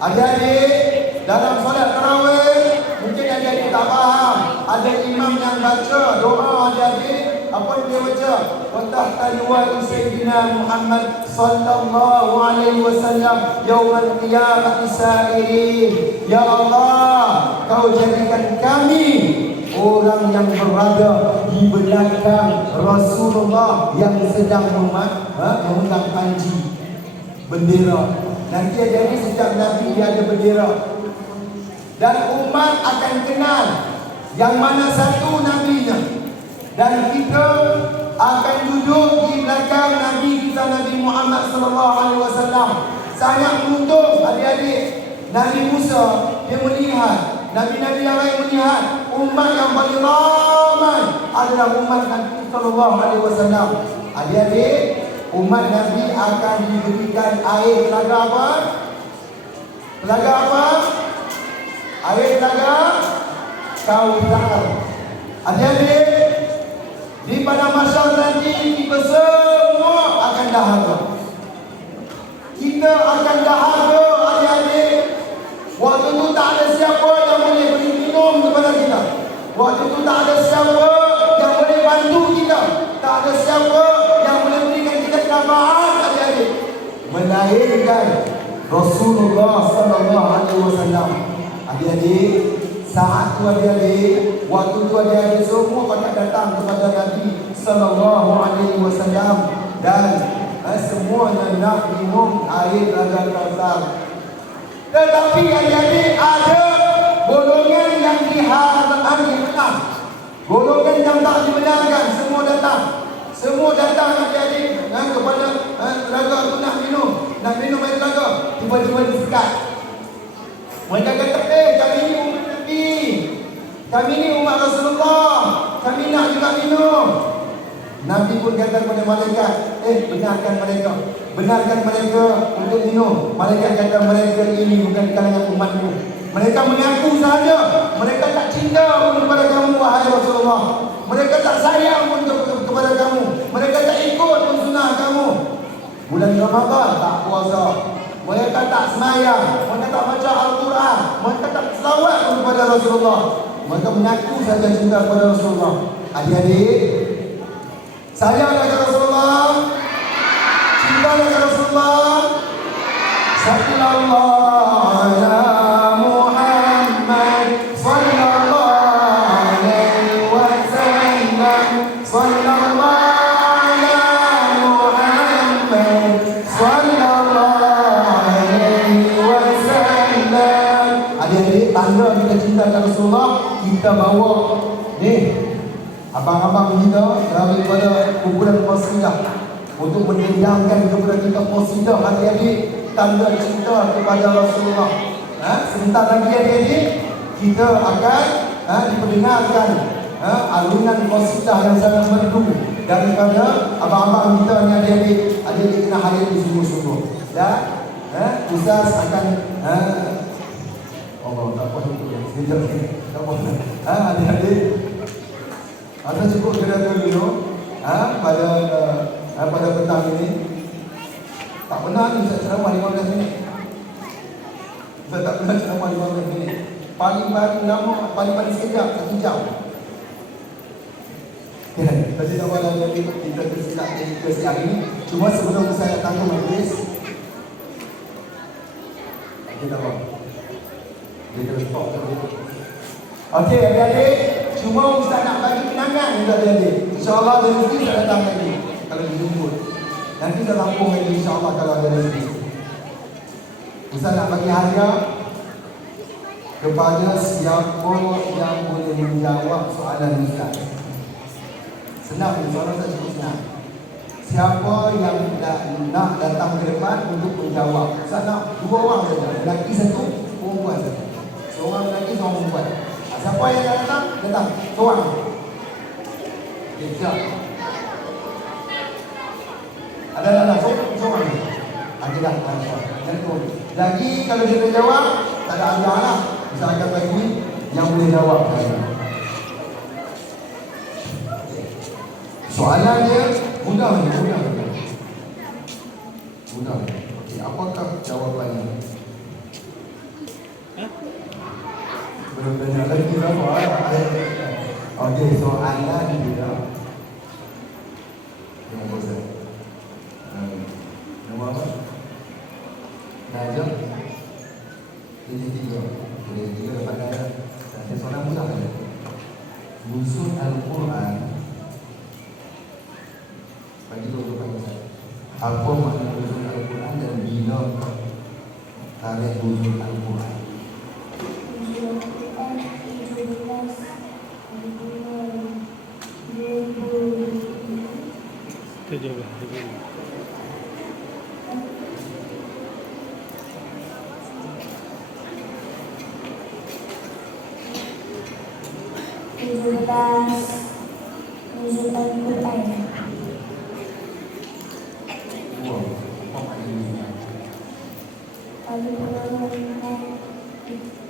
Adik-adik, dalam solat tarawih mungkin adik-adik tak faham. Ada imam yang baca doa adik-adik, apa dia baca? Wa tahta liwa'i sayyidina Muhammad sallallahu alaihi wasallam yaumul qiyamati sa'irin. Ya Allah, kau jadikan kami orang yang berada di belakang Rasulullah yang sedang memegang panji bendera. Nanti ada setiap Nabi dia ada bendera. Dan umat akan kenal yang mana satu Nabinya. Dan kita akan duduk di belakang Nabi kita, Nabi Muhammad sallallahu alaihi wasallam. Sangat beruntung adik-adik. Nabi Musa dia melihat, Nabi-Nabi yang lain melihat umat yang paling ramai adalah umat Nabi sallallahu alaihi wasallam. Adik-adik, umat Nabi akan diberikan air telaga apa? Telaga apa? Air telaga Kautsar. Adik-adik, di pada masa nanti kita semua akan dahaga. Kita akan dahaga adik-adik. Waktu itu tak ada siapa yang boleh beri minum kepada kita. Waktu itu tak ada siapa yang boleh bantu kita. Tak ada siapa yang boleh berikan kita syafaat adik-adik, melainkan Rasulullah sallallahu alaihi wasallam. Adik-adik, saat tu adik-adik, waktu tu adik-adik semua pada datang kepada Nabi sallallahu alaihi wasallam dan semuanya nak minum air telaga Kautsar. Tetapi adik-adik, ada golongan yang dibenarkan, golongan yang tak dibenarkan. Semua datang adik-adik kepada telaga tu nak minum air telaga. Tiba-tiba disekat. Mereka kata, kami ni umat Nabi, kami ni umat Rasulullah, kami nak juga minum. Nabi pun kata kepada malaikat, benarkan mereka untuk minum. Malaikat kata, mereka ini bukan kalangan umatmu. Mereka mengaku sahaja, mereka tak cinta pun kepada kamu wahai Rasulullah. Mereka tak sayang pun kepada kamu. Mereka tak ikut pun sunnah kamu. Bulan Ramadan tak puasa, mereka tak semayang, mereka tak baca Al-Quran, mereka tak selawat pun kepada Rasulullah. Mereka mengaku saja cinta kepada Rasulullah. Adik-adik, sayang kepada Rasulullah, cinta kepada Rasulullah. Sallallahu ala Muhammad, sallallahu alaihi wasallam, sallallahu ala Muhammad, sallallahu alaihi wasallam. Adik-adik, tanda kita cintakan Rasulullah, kita bawa ni abang-abang kita daripada kumpulan qasidah untuk mendendangkan kepada kita qasidah adik-adik, tanda cinta kepada Rasulullah. Sebentar lagi adik-adik kita akan diperdengarkan alunan qasidah yang sangat merdu daripada abang-abang kita ni adik-adik. Adik-adik kena hadir di sungguh-sungguh. Ya, Ustaz akan Allah tak apa sekejap ni. Tak apa. Adik-adik ada cukup kena dulu pada petang ini. Tak pernah ni Ustaz ceramah 15 minit. Ustaz tak pernah ceramah 15 minit. Paling lama, paling sekejap, 1 jam. Tadi awal lagi kita tersilap ke siang ini. Cuma sebelum saya datang ke majlis, kita tahu dia kena stop tadi. Okey adik-adik, cuma Ustaz nak bagi kenangan untuk adik-adik. InsyaAllah dia mesti tak datang lagi kalau dijemput. Nanti dah lampung lagi insyaAllah kalau ada rezeki. Ustaz nak bagi hadiah kepada siapa yang boleh menjawab soalan Ustaz. Senang ni, soalan Ustaz cukup senang. Siapa yang nak datang ke depan untuk menjawab? Ustaz nak 2 orang saja, lelaki 1, perempuan 1. Seorang lelaki, seorang perempuan. Siapa yang datang? Datang, seorang. Okay, siap. Ada seorang. Ada dah, lagi kalau dia tak jawab, tak ada ajar lah. Ustaz akan bagi yang boleh jawab. Soalan dia mudah. Okey, apakah jawapannya? Belum tanya lagi berapa? Okey, soalan dia. Yang bosan. Nama apa? Najam. Ini 3. Boleh 3 dapat dah. Saya soalan mudah saja. Nuzul Al-Quran. Bagi dulu saya. Apa makna nuzul Al-Quran dan bila tarikh nuzul Al-Quran? Nuzul Al-Quran.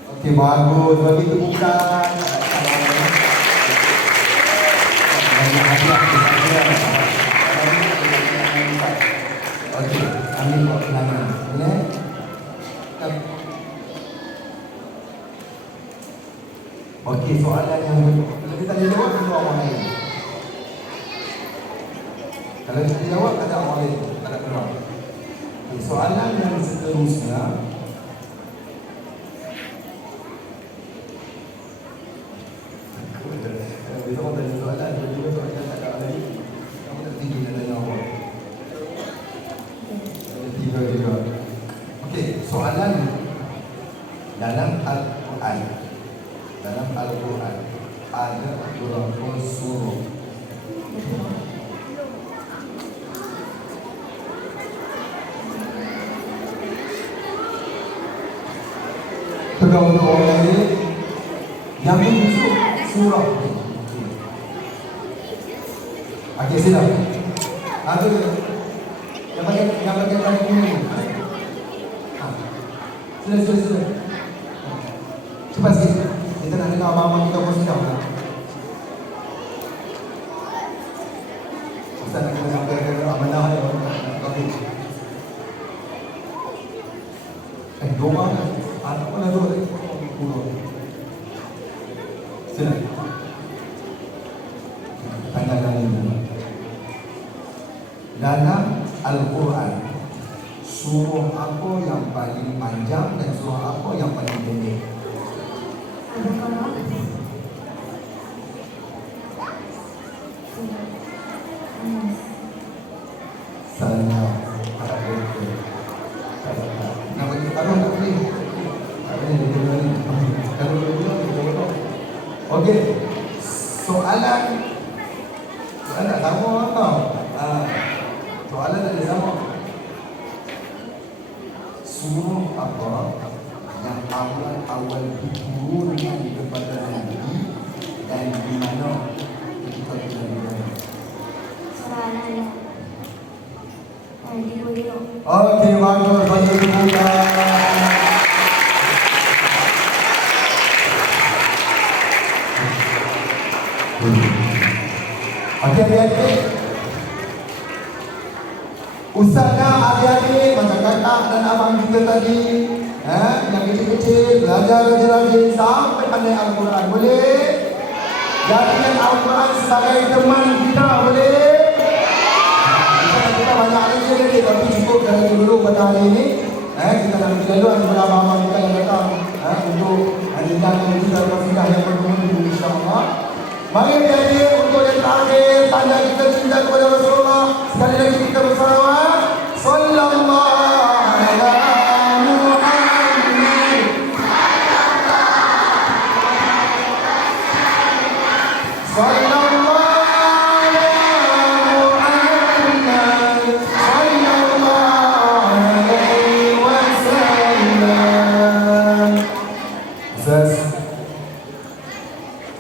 Okey, bagus. Bagi tepukan. Okey, ambil buat kenangan. Ya. Okey, soalan yang kalau kita tak jawab, kita orang lain. Kalau kita jawab, ada orang lain. Tak ada peluang. Okay, soalan yang seterusnya. Bila orang tanya soalan, bila soalan tak ada lagi, kamu tak tinggi nak tanya apa? Ada 3 juga. Okey, soalan dalam Al-Quran. Dalam Al-Quran ada berapa surah? Pegang untuk orang ini yang menyusul surah. Okey, sila. Ada yang bagian paling kuning. Sila. Cepat sikit. Kita nak dengar abang-abang kita pun sedang tak? Ustaz nak kena sampai ke amanah dia. Okey. Dua kan? Anak pun ada 2 lagi. Sila. Tanya-tanya ini. Dalam Al-Quran, Surah apa yang paling panjang dan surah apa yang paling pendek? Al-Baqarah. Nas. Salah. Tak betul. Nak bagi taruh tak boleh. Tak boleh dia ni. Kalau dua kita betul. Okey. Soalan tak sama tau. Soalan tak ada sama. Surah apa yang awal diturunkan kepada Nabi dan di mana kita berada? Surah Al-Alaq. Al-Baqarah. Okey, bagus. Bagi tepukan. Okey, adik-adik. Ustazah, adik-adik, macam kakak dan abang kita tadi, yang kecil-kecil, belajar rajin-rajin sampai pandai Al-Quran. Boleh? Jadikan Al-Quran sebagai teman kita. Boleh? Kita banyak lagi, tapi cukup dari dulu pada hari ini. Kita nak pergi lalu ada abang-abang kita yang datang untuk mendengarkan kita bersinggah yang berguna, insya-Allah. Mari adik-adik, untuk yang terakhir, tanda kita cinta kepada Rasulullah. Sekali lagi kita bersalawat. Sallallahu ala Muhammad. Sallallahu ala Muhammad. Sallallahu alaihi wasallam. Ustaz,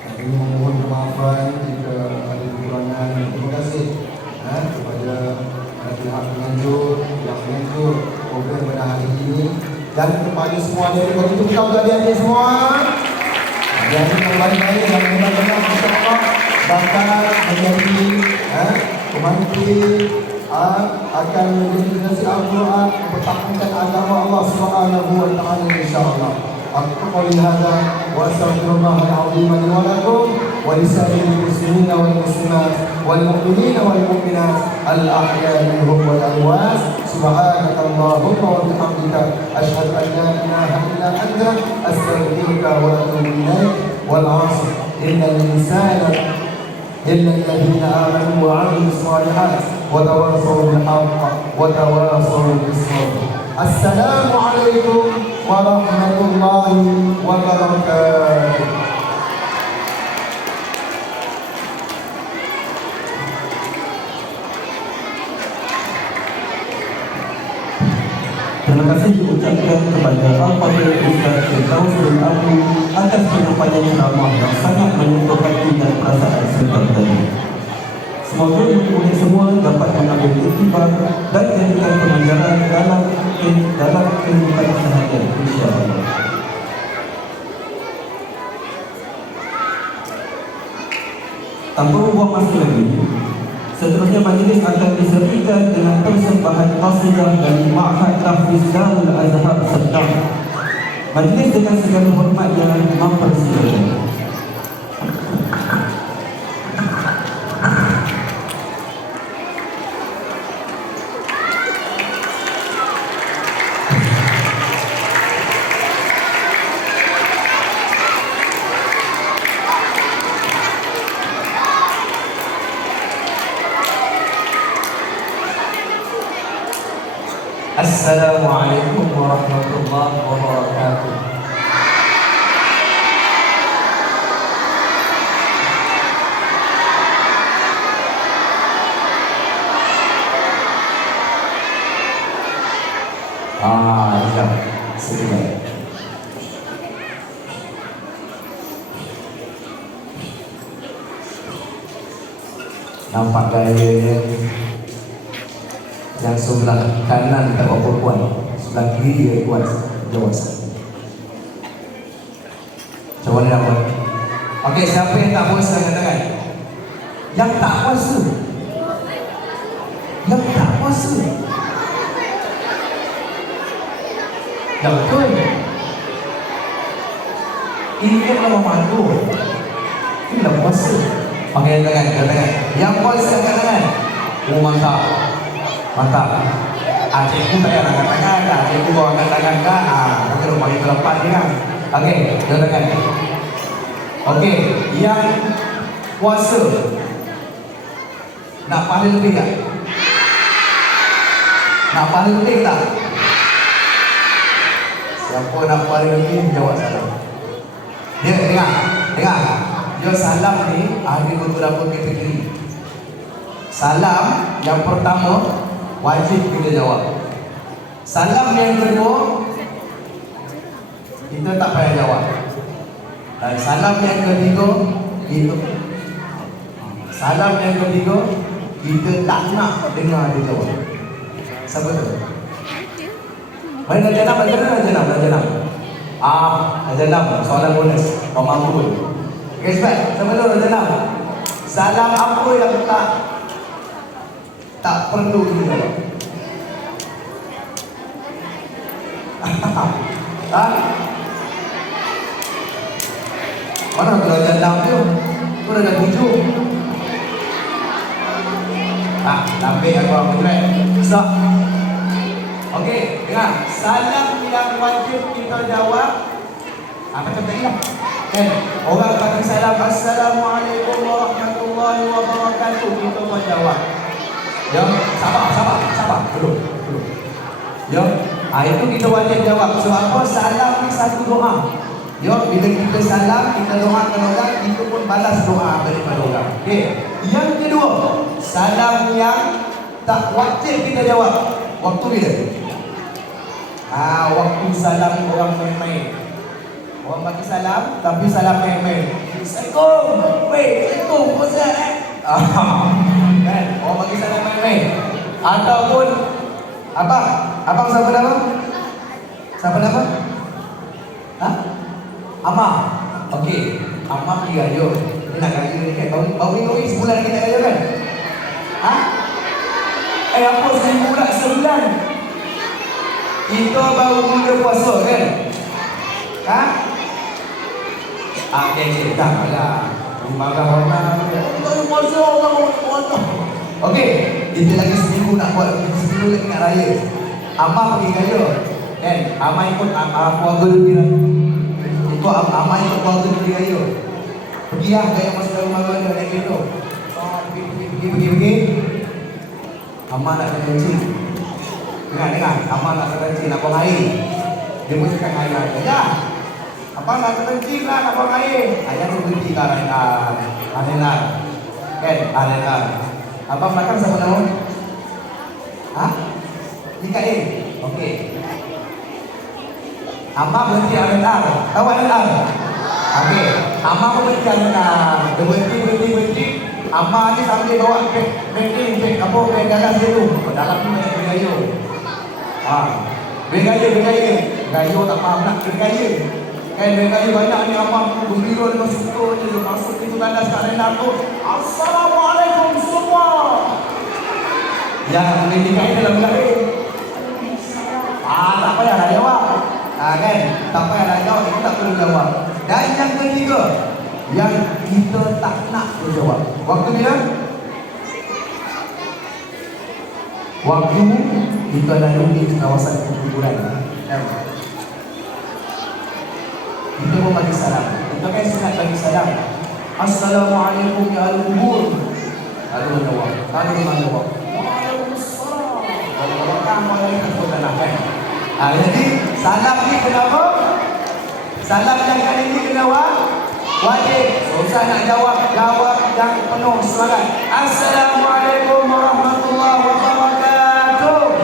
kami mohon kemaafan jika ada kekurangan. Terima kasih kepada pihak penganjur yang mengatur program pada hari ini dan kepada semua adik-adik. Bagi tepuk tangan untuk adik-adik semua. Adik-adik yang baik-baik dan benar-benar insya-Allah bakal menjadi pemantik akan menjadi generasi Al-Quran, mempertahankan agama Allah Subhanahu wa taala insya-Allah. أقول قولي هذا وأستغفر الله العظيم لي ولكم ولسائر المسلمين والمسلمات والمؤمنين والمؤمنات الأحياء منهم والأموات. سبحانك اللهم وبحمدك أشهد أن لا إله إلا أنت أستغفرك وأتوب إليك. والعصر إن الإنسان إلا الذين آمنوا وعملوا الصالحات وتواصوا بالحق وتواصوا بالصبر. السلام عليكم ورحمة الله وبركاته. Terima kasih diucapkan kepada Al-Fadhil Ustaz Firdaus bin Abu atas penyampaian ceramah yang sangat menyentuh hati dan perasaan serta tadi. Semoga ibu-ibu semua dapat mengambil iktibar dan jadikan pengajaran dalam kehidupan seharian, insya-Allah. Tanpa membuang masa lagi, seterusnya majlis akan disertikan dengan persembahan qasidah dari Ma'had Tahfiz Darul Azhar Sedang. Majlis dengan segala hormatnya mempersilakan. Assalamualaikum warahmatullahi wabarakatuh. Sekejap. Nampak gayanya. Yang sebelah kanan tak apa kuat, sebelah kiri dia kuat. Jawab. Macam mana nak buat? Okey, siapa yang tak puasa angkat tangan? Yang tak puasa. Yang tak puasa. Yang betul. Ini adalah malu. Ini adalah puasa. Okey, angkat tangan. Yang puasa angkat tangan. Oh, mantap. Mantap. Cikgu tak payah angkat tangan dah. Cikgu bawa angkat tangan dah. Kita terus bagi kelepas ni kan. Okey, silakan. Okey, yang puasa nak pahala lebih tak? Nak pahala lebih tak? Siapa nak pahala lebih jawab salam. Dia dengar. Dia salam ni ada beberapa kategori. Salam yang pertama wajib kita jawab. Salam yang kedua kita tak payah jawab. Dan salam yang ketiga kita tak nak dengar dia jawab. Siapa tu? Mana dah jenam? Soalan bonus. Kau mampu pun. Okay, sebab siapa tu dah jenam? Salam apa yang tak perlu kita jawab? Mana tu dah jenam tu? Tu dah 7. Lambat aku ambil. So, okey, dengar. Salam yang wajib kita jawab. Apa kata dia? Kan? Orang bagi salam Assalamualaikum warahmatullahi wabarakatuh. Kita mau jawab. Ya, sabar. Dulu. Ya, itu kita wajib jawab. Sebab apa? Salam ni satu doa. Ya, bila kita salam, kita doakan orang, kita pun balas doa daripada orang. Okey. Yang kedua, salam yang tak wajib kita jawab. Waktu bila? Waktu salam orang main-main. Orang bagi salam, tapi salam main-main. Assalamualaikum, Ustaz. Kan? Orang bagi salam main-main. Ataupun abang siapa nama? Amah. Okey, Amah pergi raya. Dia nak raya ni kan. Baru ni sebulan lagi nak raya kan? Apa sebulan? Kita baru mula puasa kan? Janganlah marah orang. Baru puasa orang puasa. Okey, kita lagi seminggu nak buat. Seminggu lagi nak raya. Amah pergi raya. Kan? Amah ikut keluarga dia. Ikut Amah ikut keluarga dia raya. Pergi lah ke yang masuk dalam rumah dia naik kereta. Pergi. Amah nak kena kencing. Dengar. Amah nak kena kencing, nak buang air. Dia pun cakap ayah. Ya, abang nak kena kencing lah, nak buang air. Ayah tu berhenti ke Anelan. Kan? Anelan. Abang belakang siapa nama? Mikael. Okey. Amah berhenti Anelan. Tahu Anelan? Okey. Amah pun berhenti Anelan. Dia berhenti. Amah ni sambil bawa beg galas dia tu. Dalam tu banyak beg gaya. Beg gaya. Gaya tak faham nak beg gaya. Kan beg gaya banyak ni Amah gembira dengan suka dia masuk pintu galas kat rendah tu. Assalamualaikum semua. Yang ini kain dalam gaya. Tak payah nak jawab. Kan? Tak payah nak jawab, kita tak perlu jawab. Dan yang ketiga, yang kita tak nak berjawab. Waktu bila? Waktu kita lalui di kawasan kuburan. Kita pun bagi salam. Kita kan sunat bagi salam. Assalamualaikum ya al-kubur. Lalu menjawab. Waalaikumsalam. Jadi salam ni kenapa? Salam yang kali ini kenapa? Wajib. Ustaz nak jawab yang penuh semangat. Assalamualaikum warahmatullahi wabarakatuh.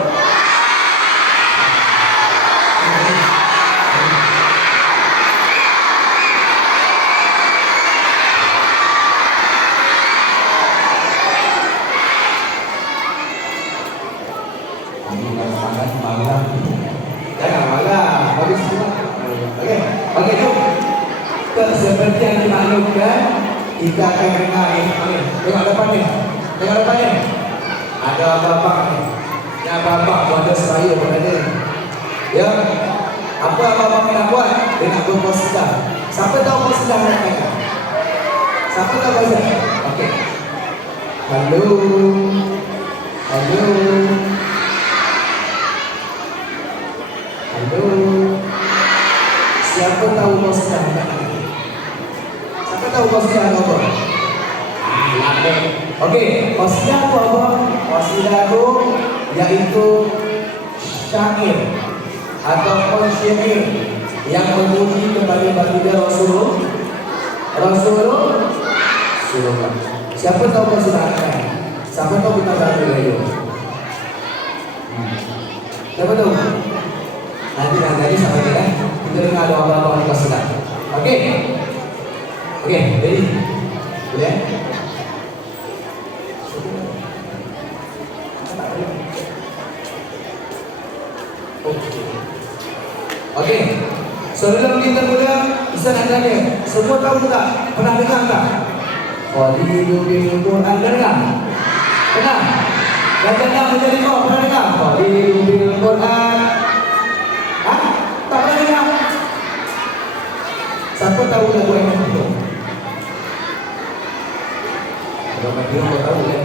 Jangan marah. Bagi semua. Okey, jom. Seperti yang dimaklumkan, kita akan dengar ini. Tengok depan ni. Ada abang-abang ni. Yang abang-abang buat seraya pun ada. Ya. Apa abang-abang nak buat? Dia nak berpuas sedar. Siapa tahu puas sedar nak kata? Siapa tahu puas sedar? Okey. Halo. Halo. Siapa tahu wasilah? Siapa tahu wasilah apa? Okey, wasilah itu apa? Wasilah itu yaitu syair ataupun syair yang memuji kepada baginda Rasulullah. Siapa tahu wasilah? Siapa tahu kita bagi siapa tahu? Nanti sama kita. Kita dengar doa-doa di wasilah. Okey. Okey, ready? Boleh? Okey. Sebelum kita mula, Ustaz nak tanya, semua tahu tak? Pernah dengar tak? Khalidul Quran dengar? Pernah? Dan dengar menjadi kau pernah dengar? Khalidul Quran. Tak pernah dengar? Siapa tahu lagu yang itu? Kalau kau tahu kan?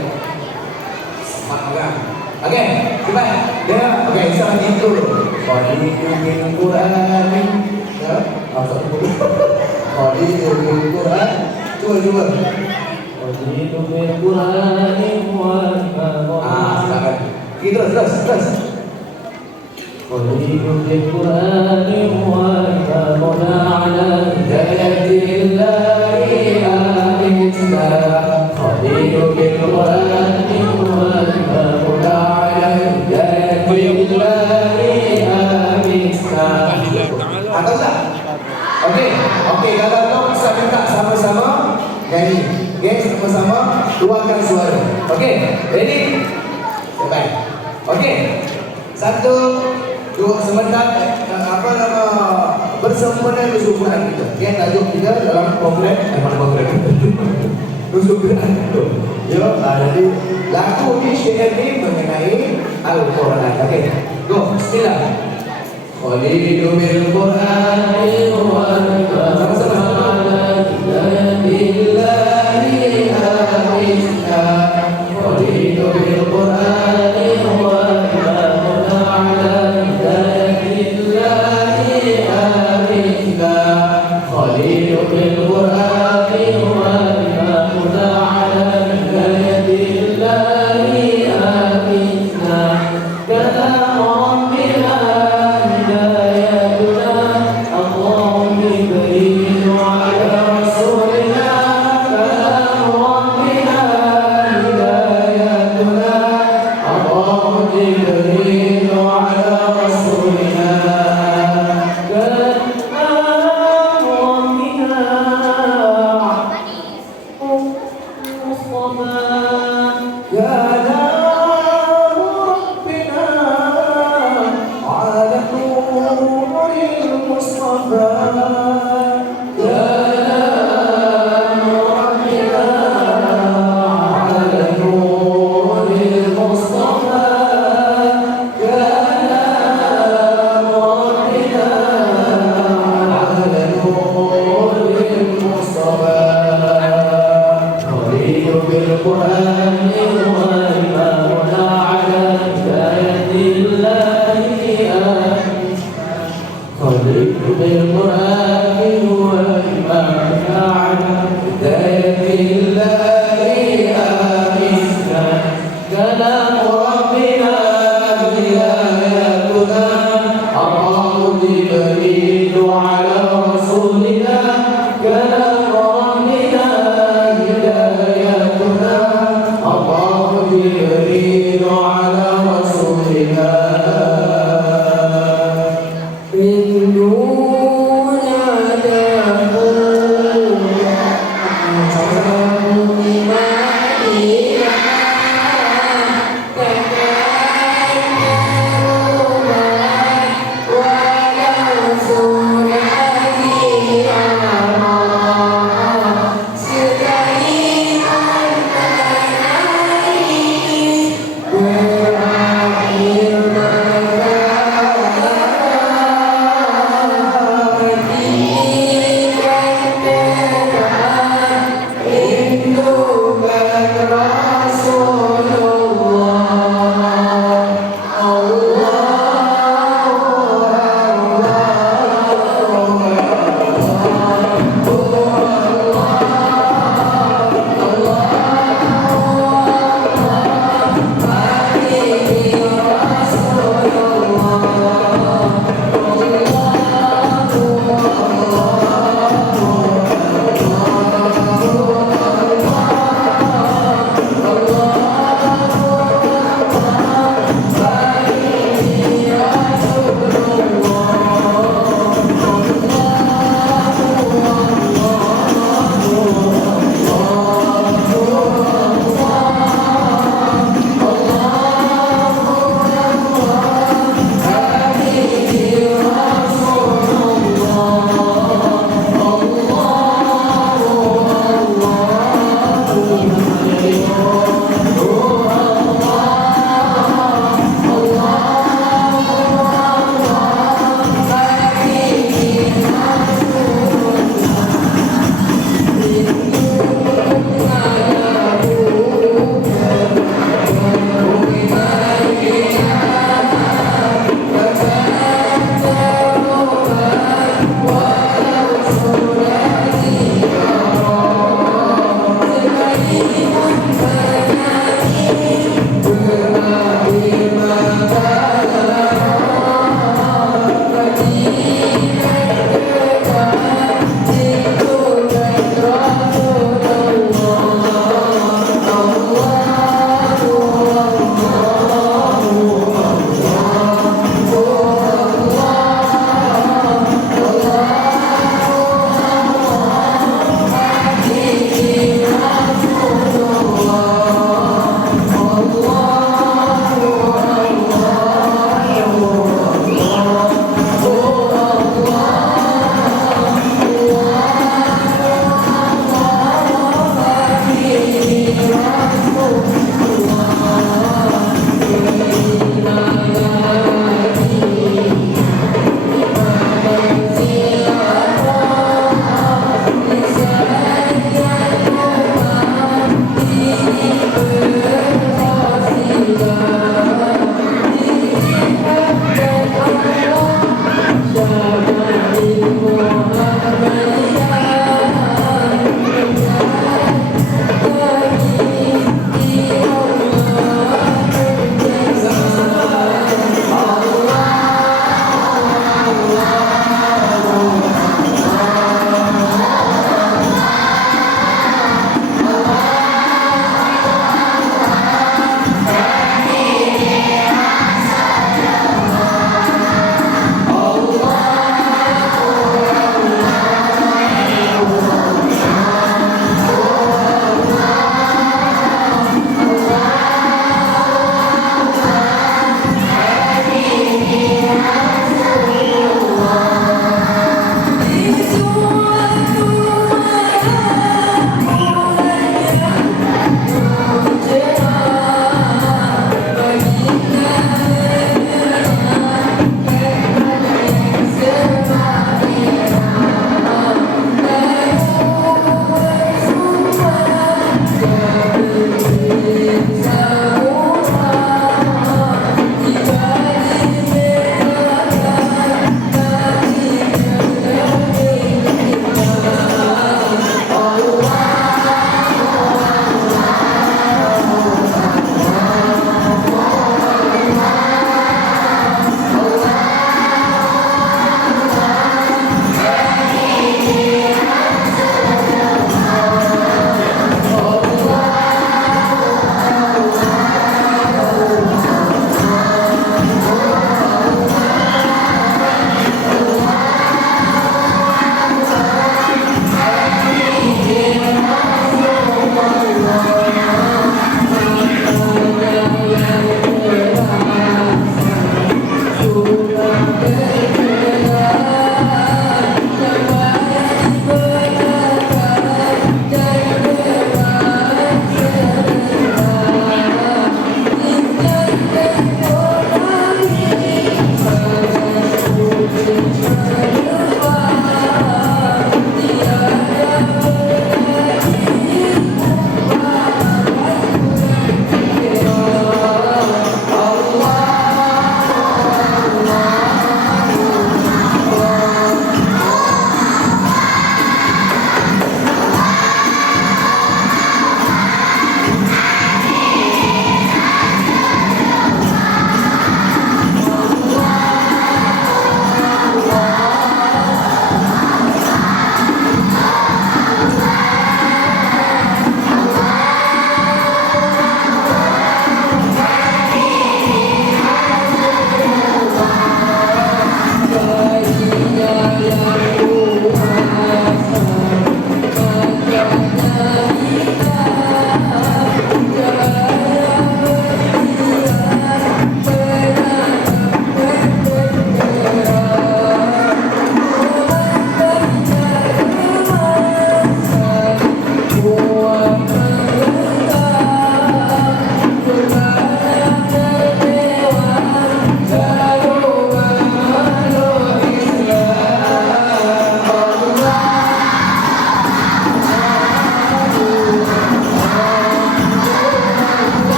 Semak orang. Okey, cepat. Dia, okey, Ustaz bagi intro dulu. Khalidul Quran. Ya, apa tu? Khalidul Quran. Cuba. Khalidul Quran wa Silakan. Terus. Khalidul Quran wa ala hidayatillahi amitna. Khalidul Quran wa ala hidayatillahi amitna. Atau tak? Okey, kalau kau bisa minta sama-sama nyanyi. Okey, sama-sama keluarkan suara. Okey, ready? Baik. Okey. 1 2 sebentar bersempena kesubuhan kita. Okey, tajuk kita dalam program kesubuhan itu. Ya, jadi lagu ni syair ni mengenai Al-Quran. Okey. Go, bismillah. Khalidul Quran sama-sama ala hidayatillahi amitna. Khalidul Quran ala hidayatillahi amitna. Khalidul Quran ala hidayatillahi amitna. Kalam Rabbina Rindu nada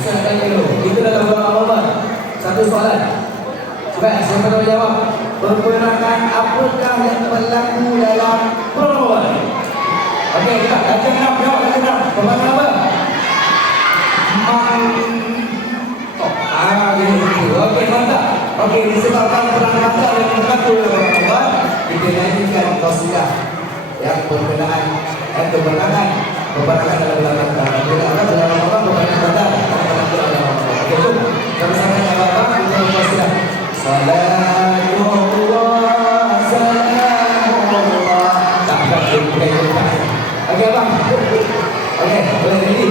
Ustaz nak tanya dulu. Kita dalam bulan Ramadan. Satu soalan. Baik, siapa nak jawab? Pergerakan apakah yang berlaku dalam bulan Ramadan? Okey, kita kacang enam jawab kacang enam. Pergerakan apa? Gitu. Okey, mantap. Okey, disebabkan perang mata yang berlaku dalam Ramadan, kita nyanyikan qasidah yang berkenaan kebenaran dalam bulan Ramadan. Dalam Ramadan berkenaan Okey, jom. Sama-sama jawab kita qasidah. Salamullah, salamullah. Tak boleh. Okey, abang. Okey, boleh ready.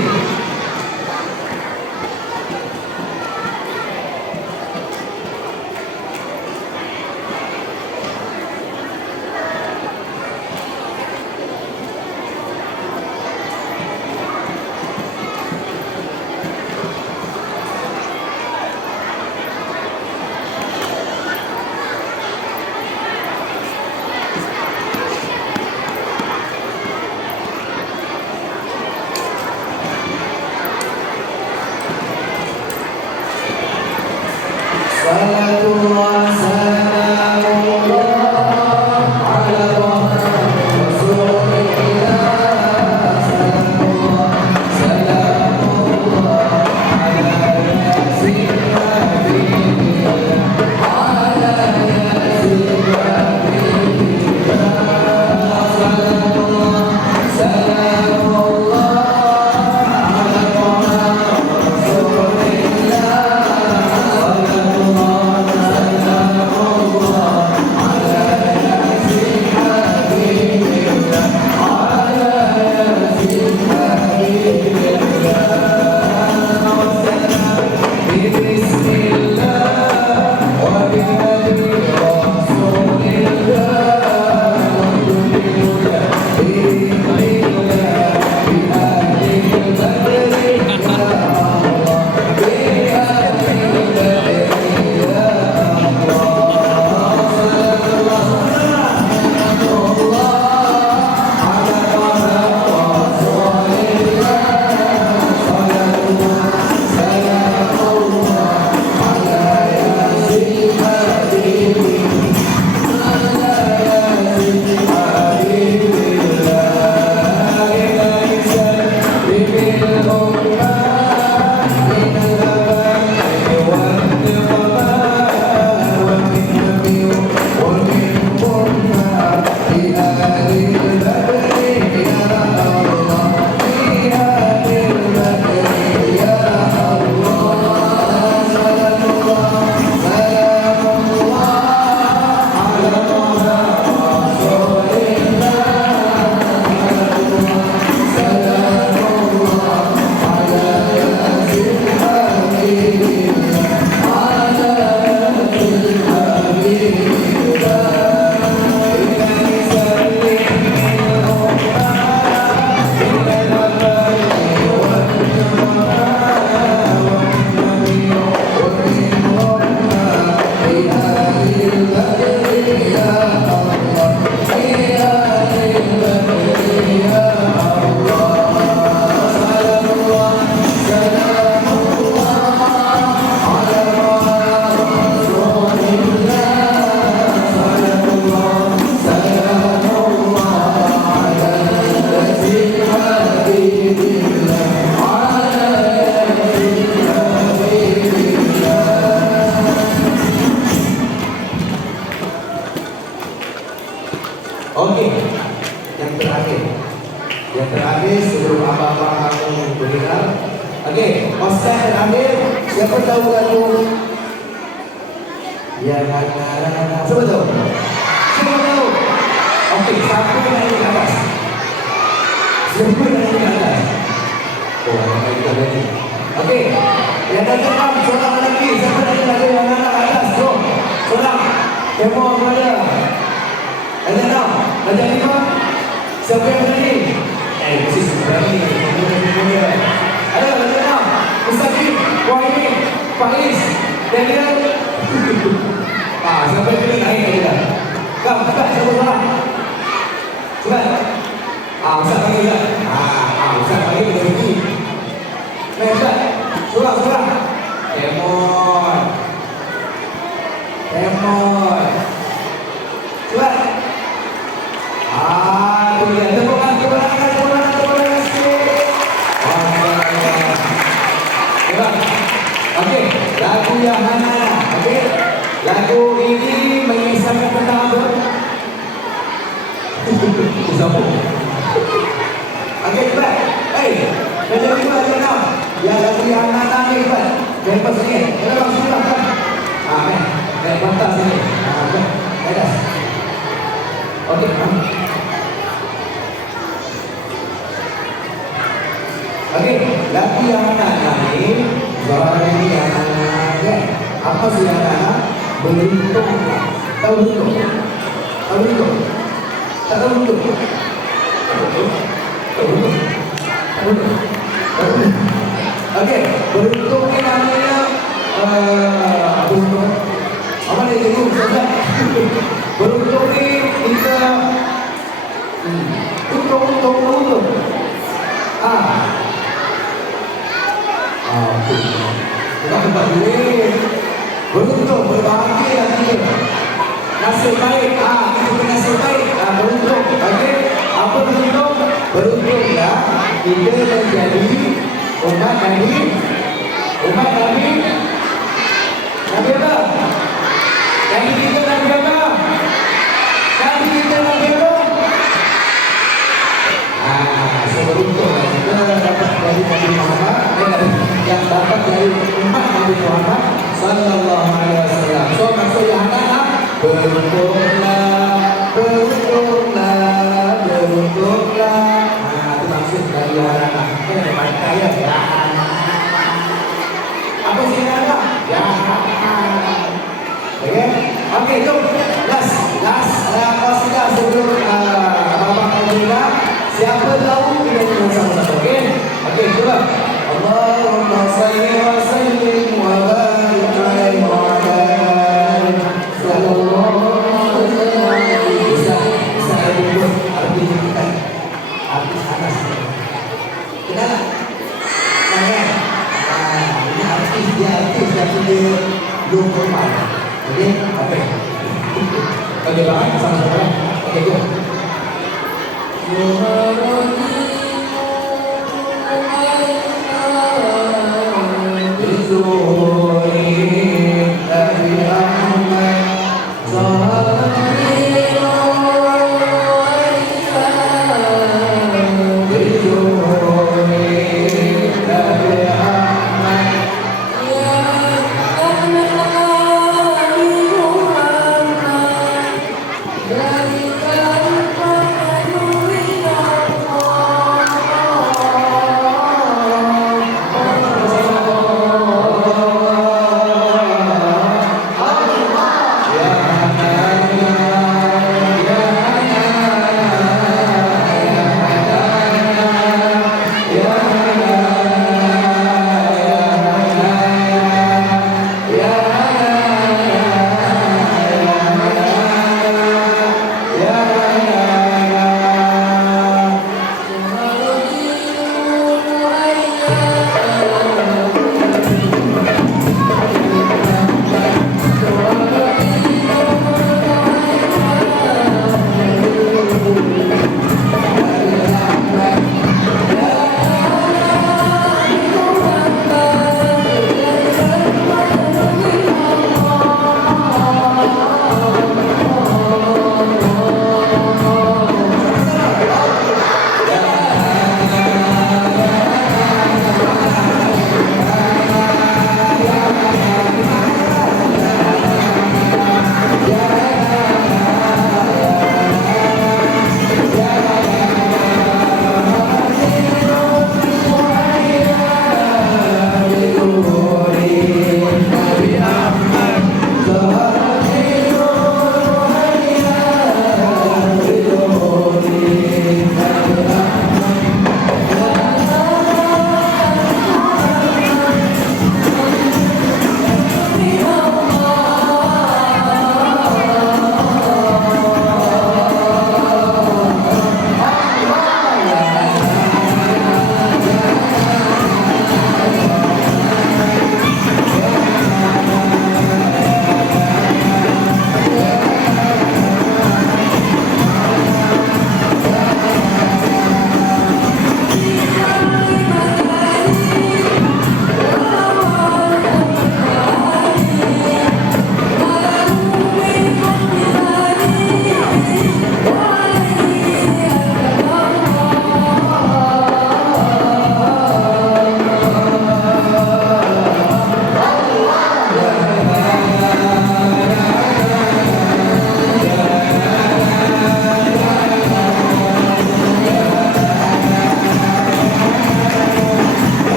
Okey, yang terakhir sebelum abang-abang kamu berdengar. Okey, masa terakhir, siapa tahu lagu yang siapa tahu? Siapa tahu? Okey, siapa naik ke atas? Siapa naik ke atas? Oh, kita lagi. Okey, yang datang seorang lagi. Siapa naik lagu yang anak atas? Jom, seorang. Demo kepada ada enam, ada lima. Siapa yang berani? Mesti berani. Ada enam. Mustaqim, Wahid, Faiz, Daniel. Siapa yang berani naik aja. Kam, cepat siapa seorang. Cepat. Ustaz panggil lah. Ustaz panggil berani. Cepat. Seorang. Okey, lagu yang mana? Okey. Lagu ini mengisahkan tentang apa? Siapa? Okey, cepat. Hei, kerja dua je nak. Yang lagu yang mana ni, cepat. Lepas sini. Lepas sini lah, kan? Kan? Naik bantas sini. Kan? Atas. Okey. Okey, lagu yang mana ni? Suara ini yang mana? Kan? Apa sih yang mana? Beruntung. Tahu beruntung? Tahu beruntung? Tak tahu beruntung? Okey, beruntung ni maknanya apa beruntung? Apa dia cikgu? Beruntung ni kita untung. Bukan tempat duit. Beruntung, berbahagia kita. Nasib baik, kita punya nasib baik. Beruntung, okey. Apa beruntung? Beruntunglah kita menjadi umat Nabi. Umat Nabi. Nabi apa? Nabi kita Nabi apa? Nabi kita Nabi apa? Seberuntunglah kita dapat dari Nabi Muhammad, yang dapat dari umat Nabi Muhammad sallallahu alaihi wasallam. So maksud yang adalah beruntunglah. Itu maksud dari yang adalah. Kita ada bantai ya. Apa sih yang adalah? Ya. Okey, jom. Last qasidah sebelum Bapak Alhamdulillah. Siapa tahu kita tengok sama-sama. Okey, cuba. Allahumma salli wa sallim wa barik alaihi wa ala sallallahu alaihi wasallam. Bisa ada artinya kita. Artis Anas. Kenal tak? Ini artis yang dia belum formal. Okey, okey. Okey, bang, sama-sama. Okey, jom.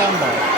Gambar.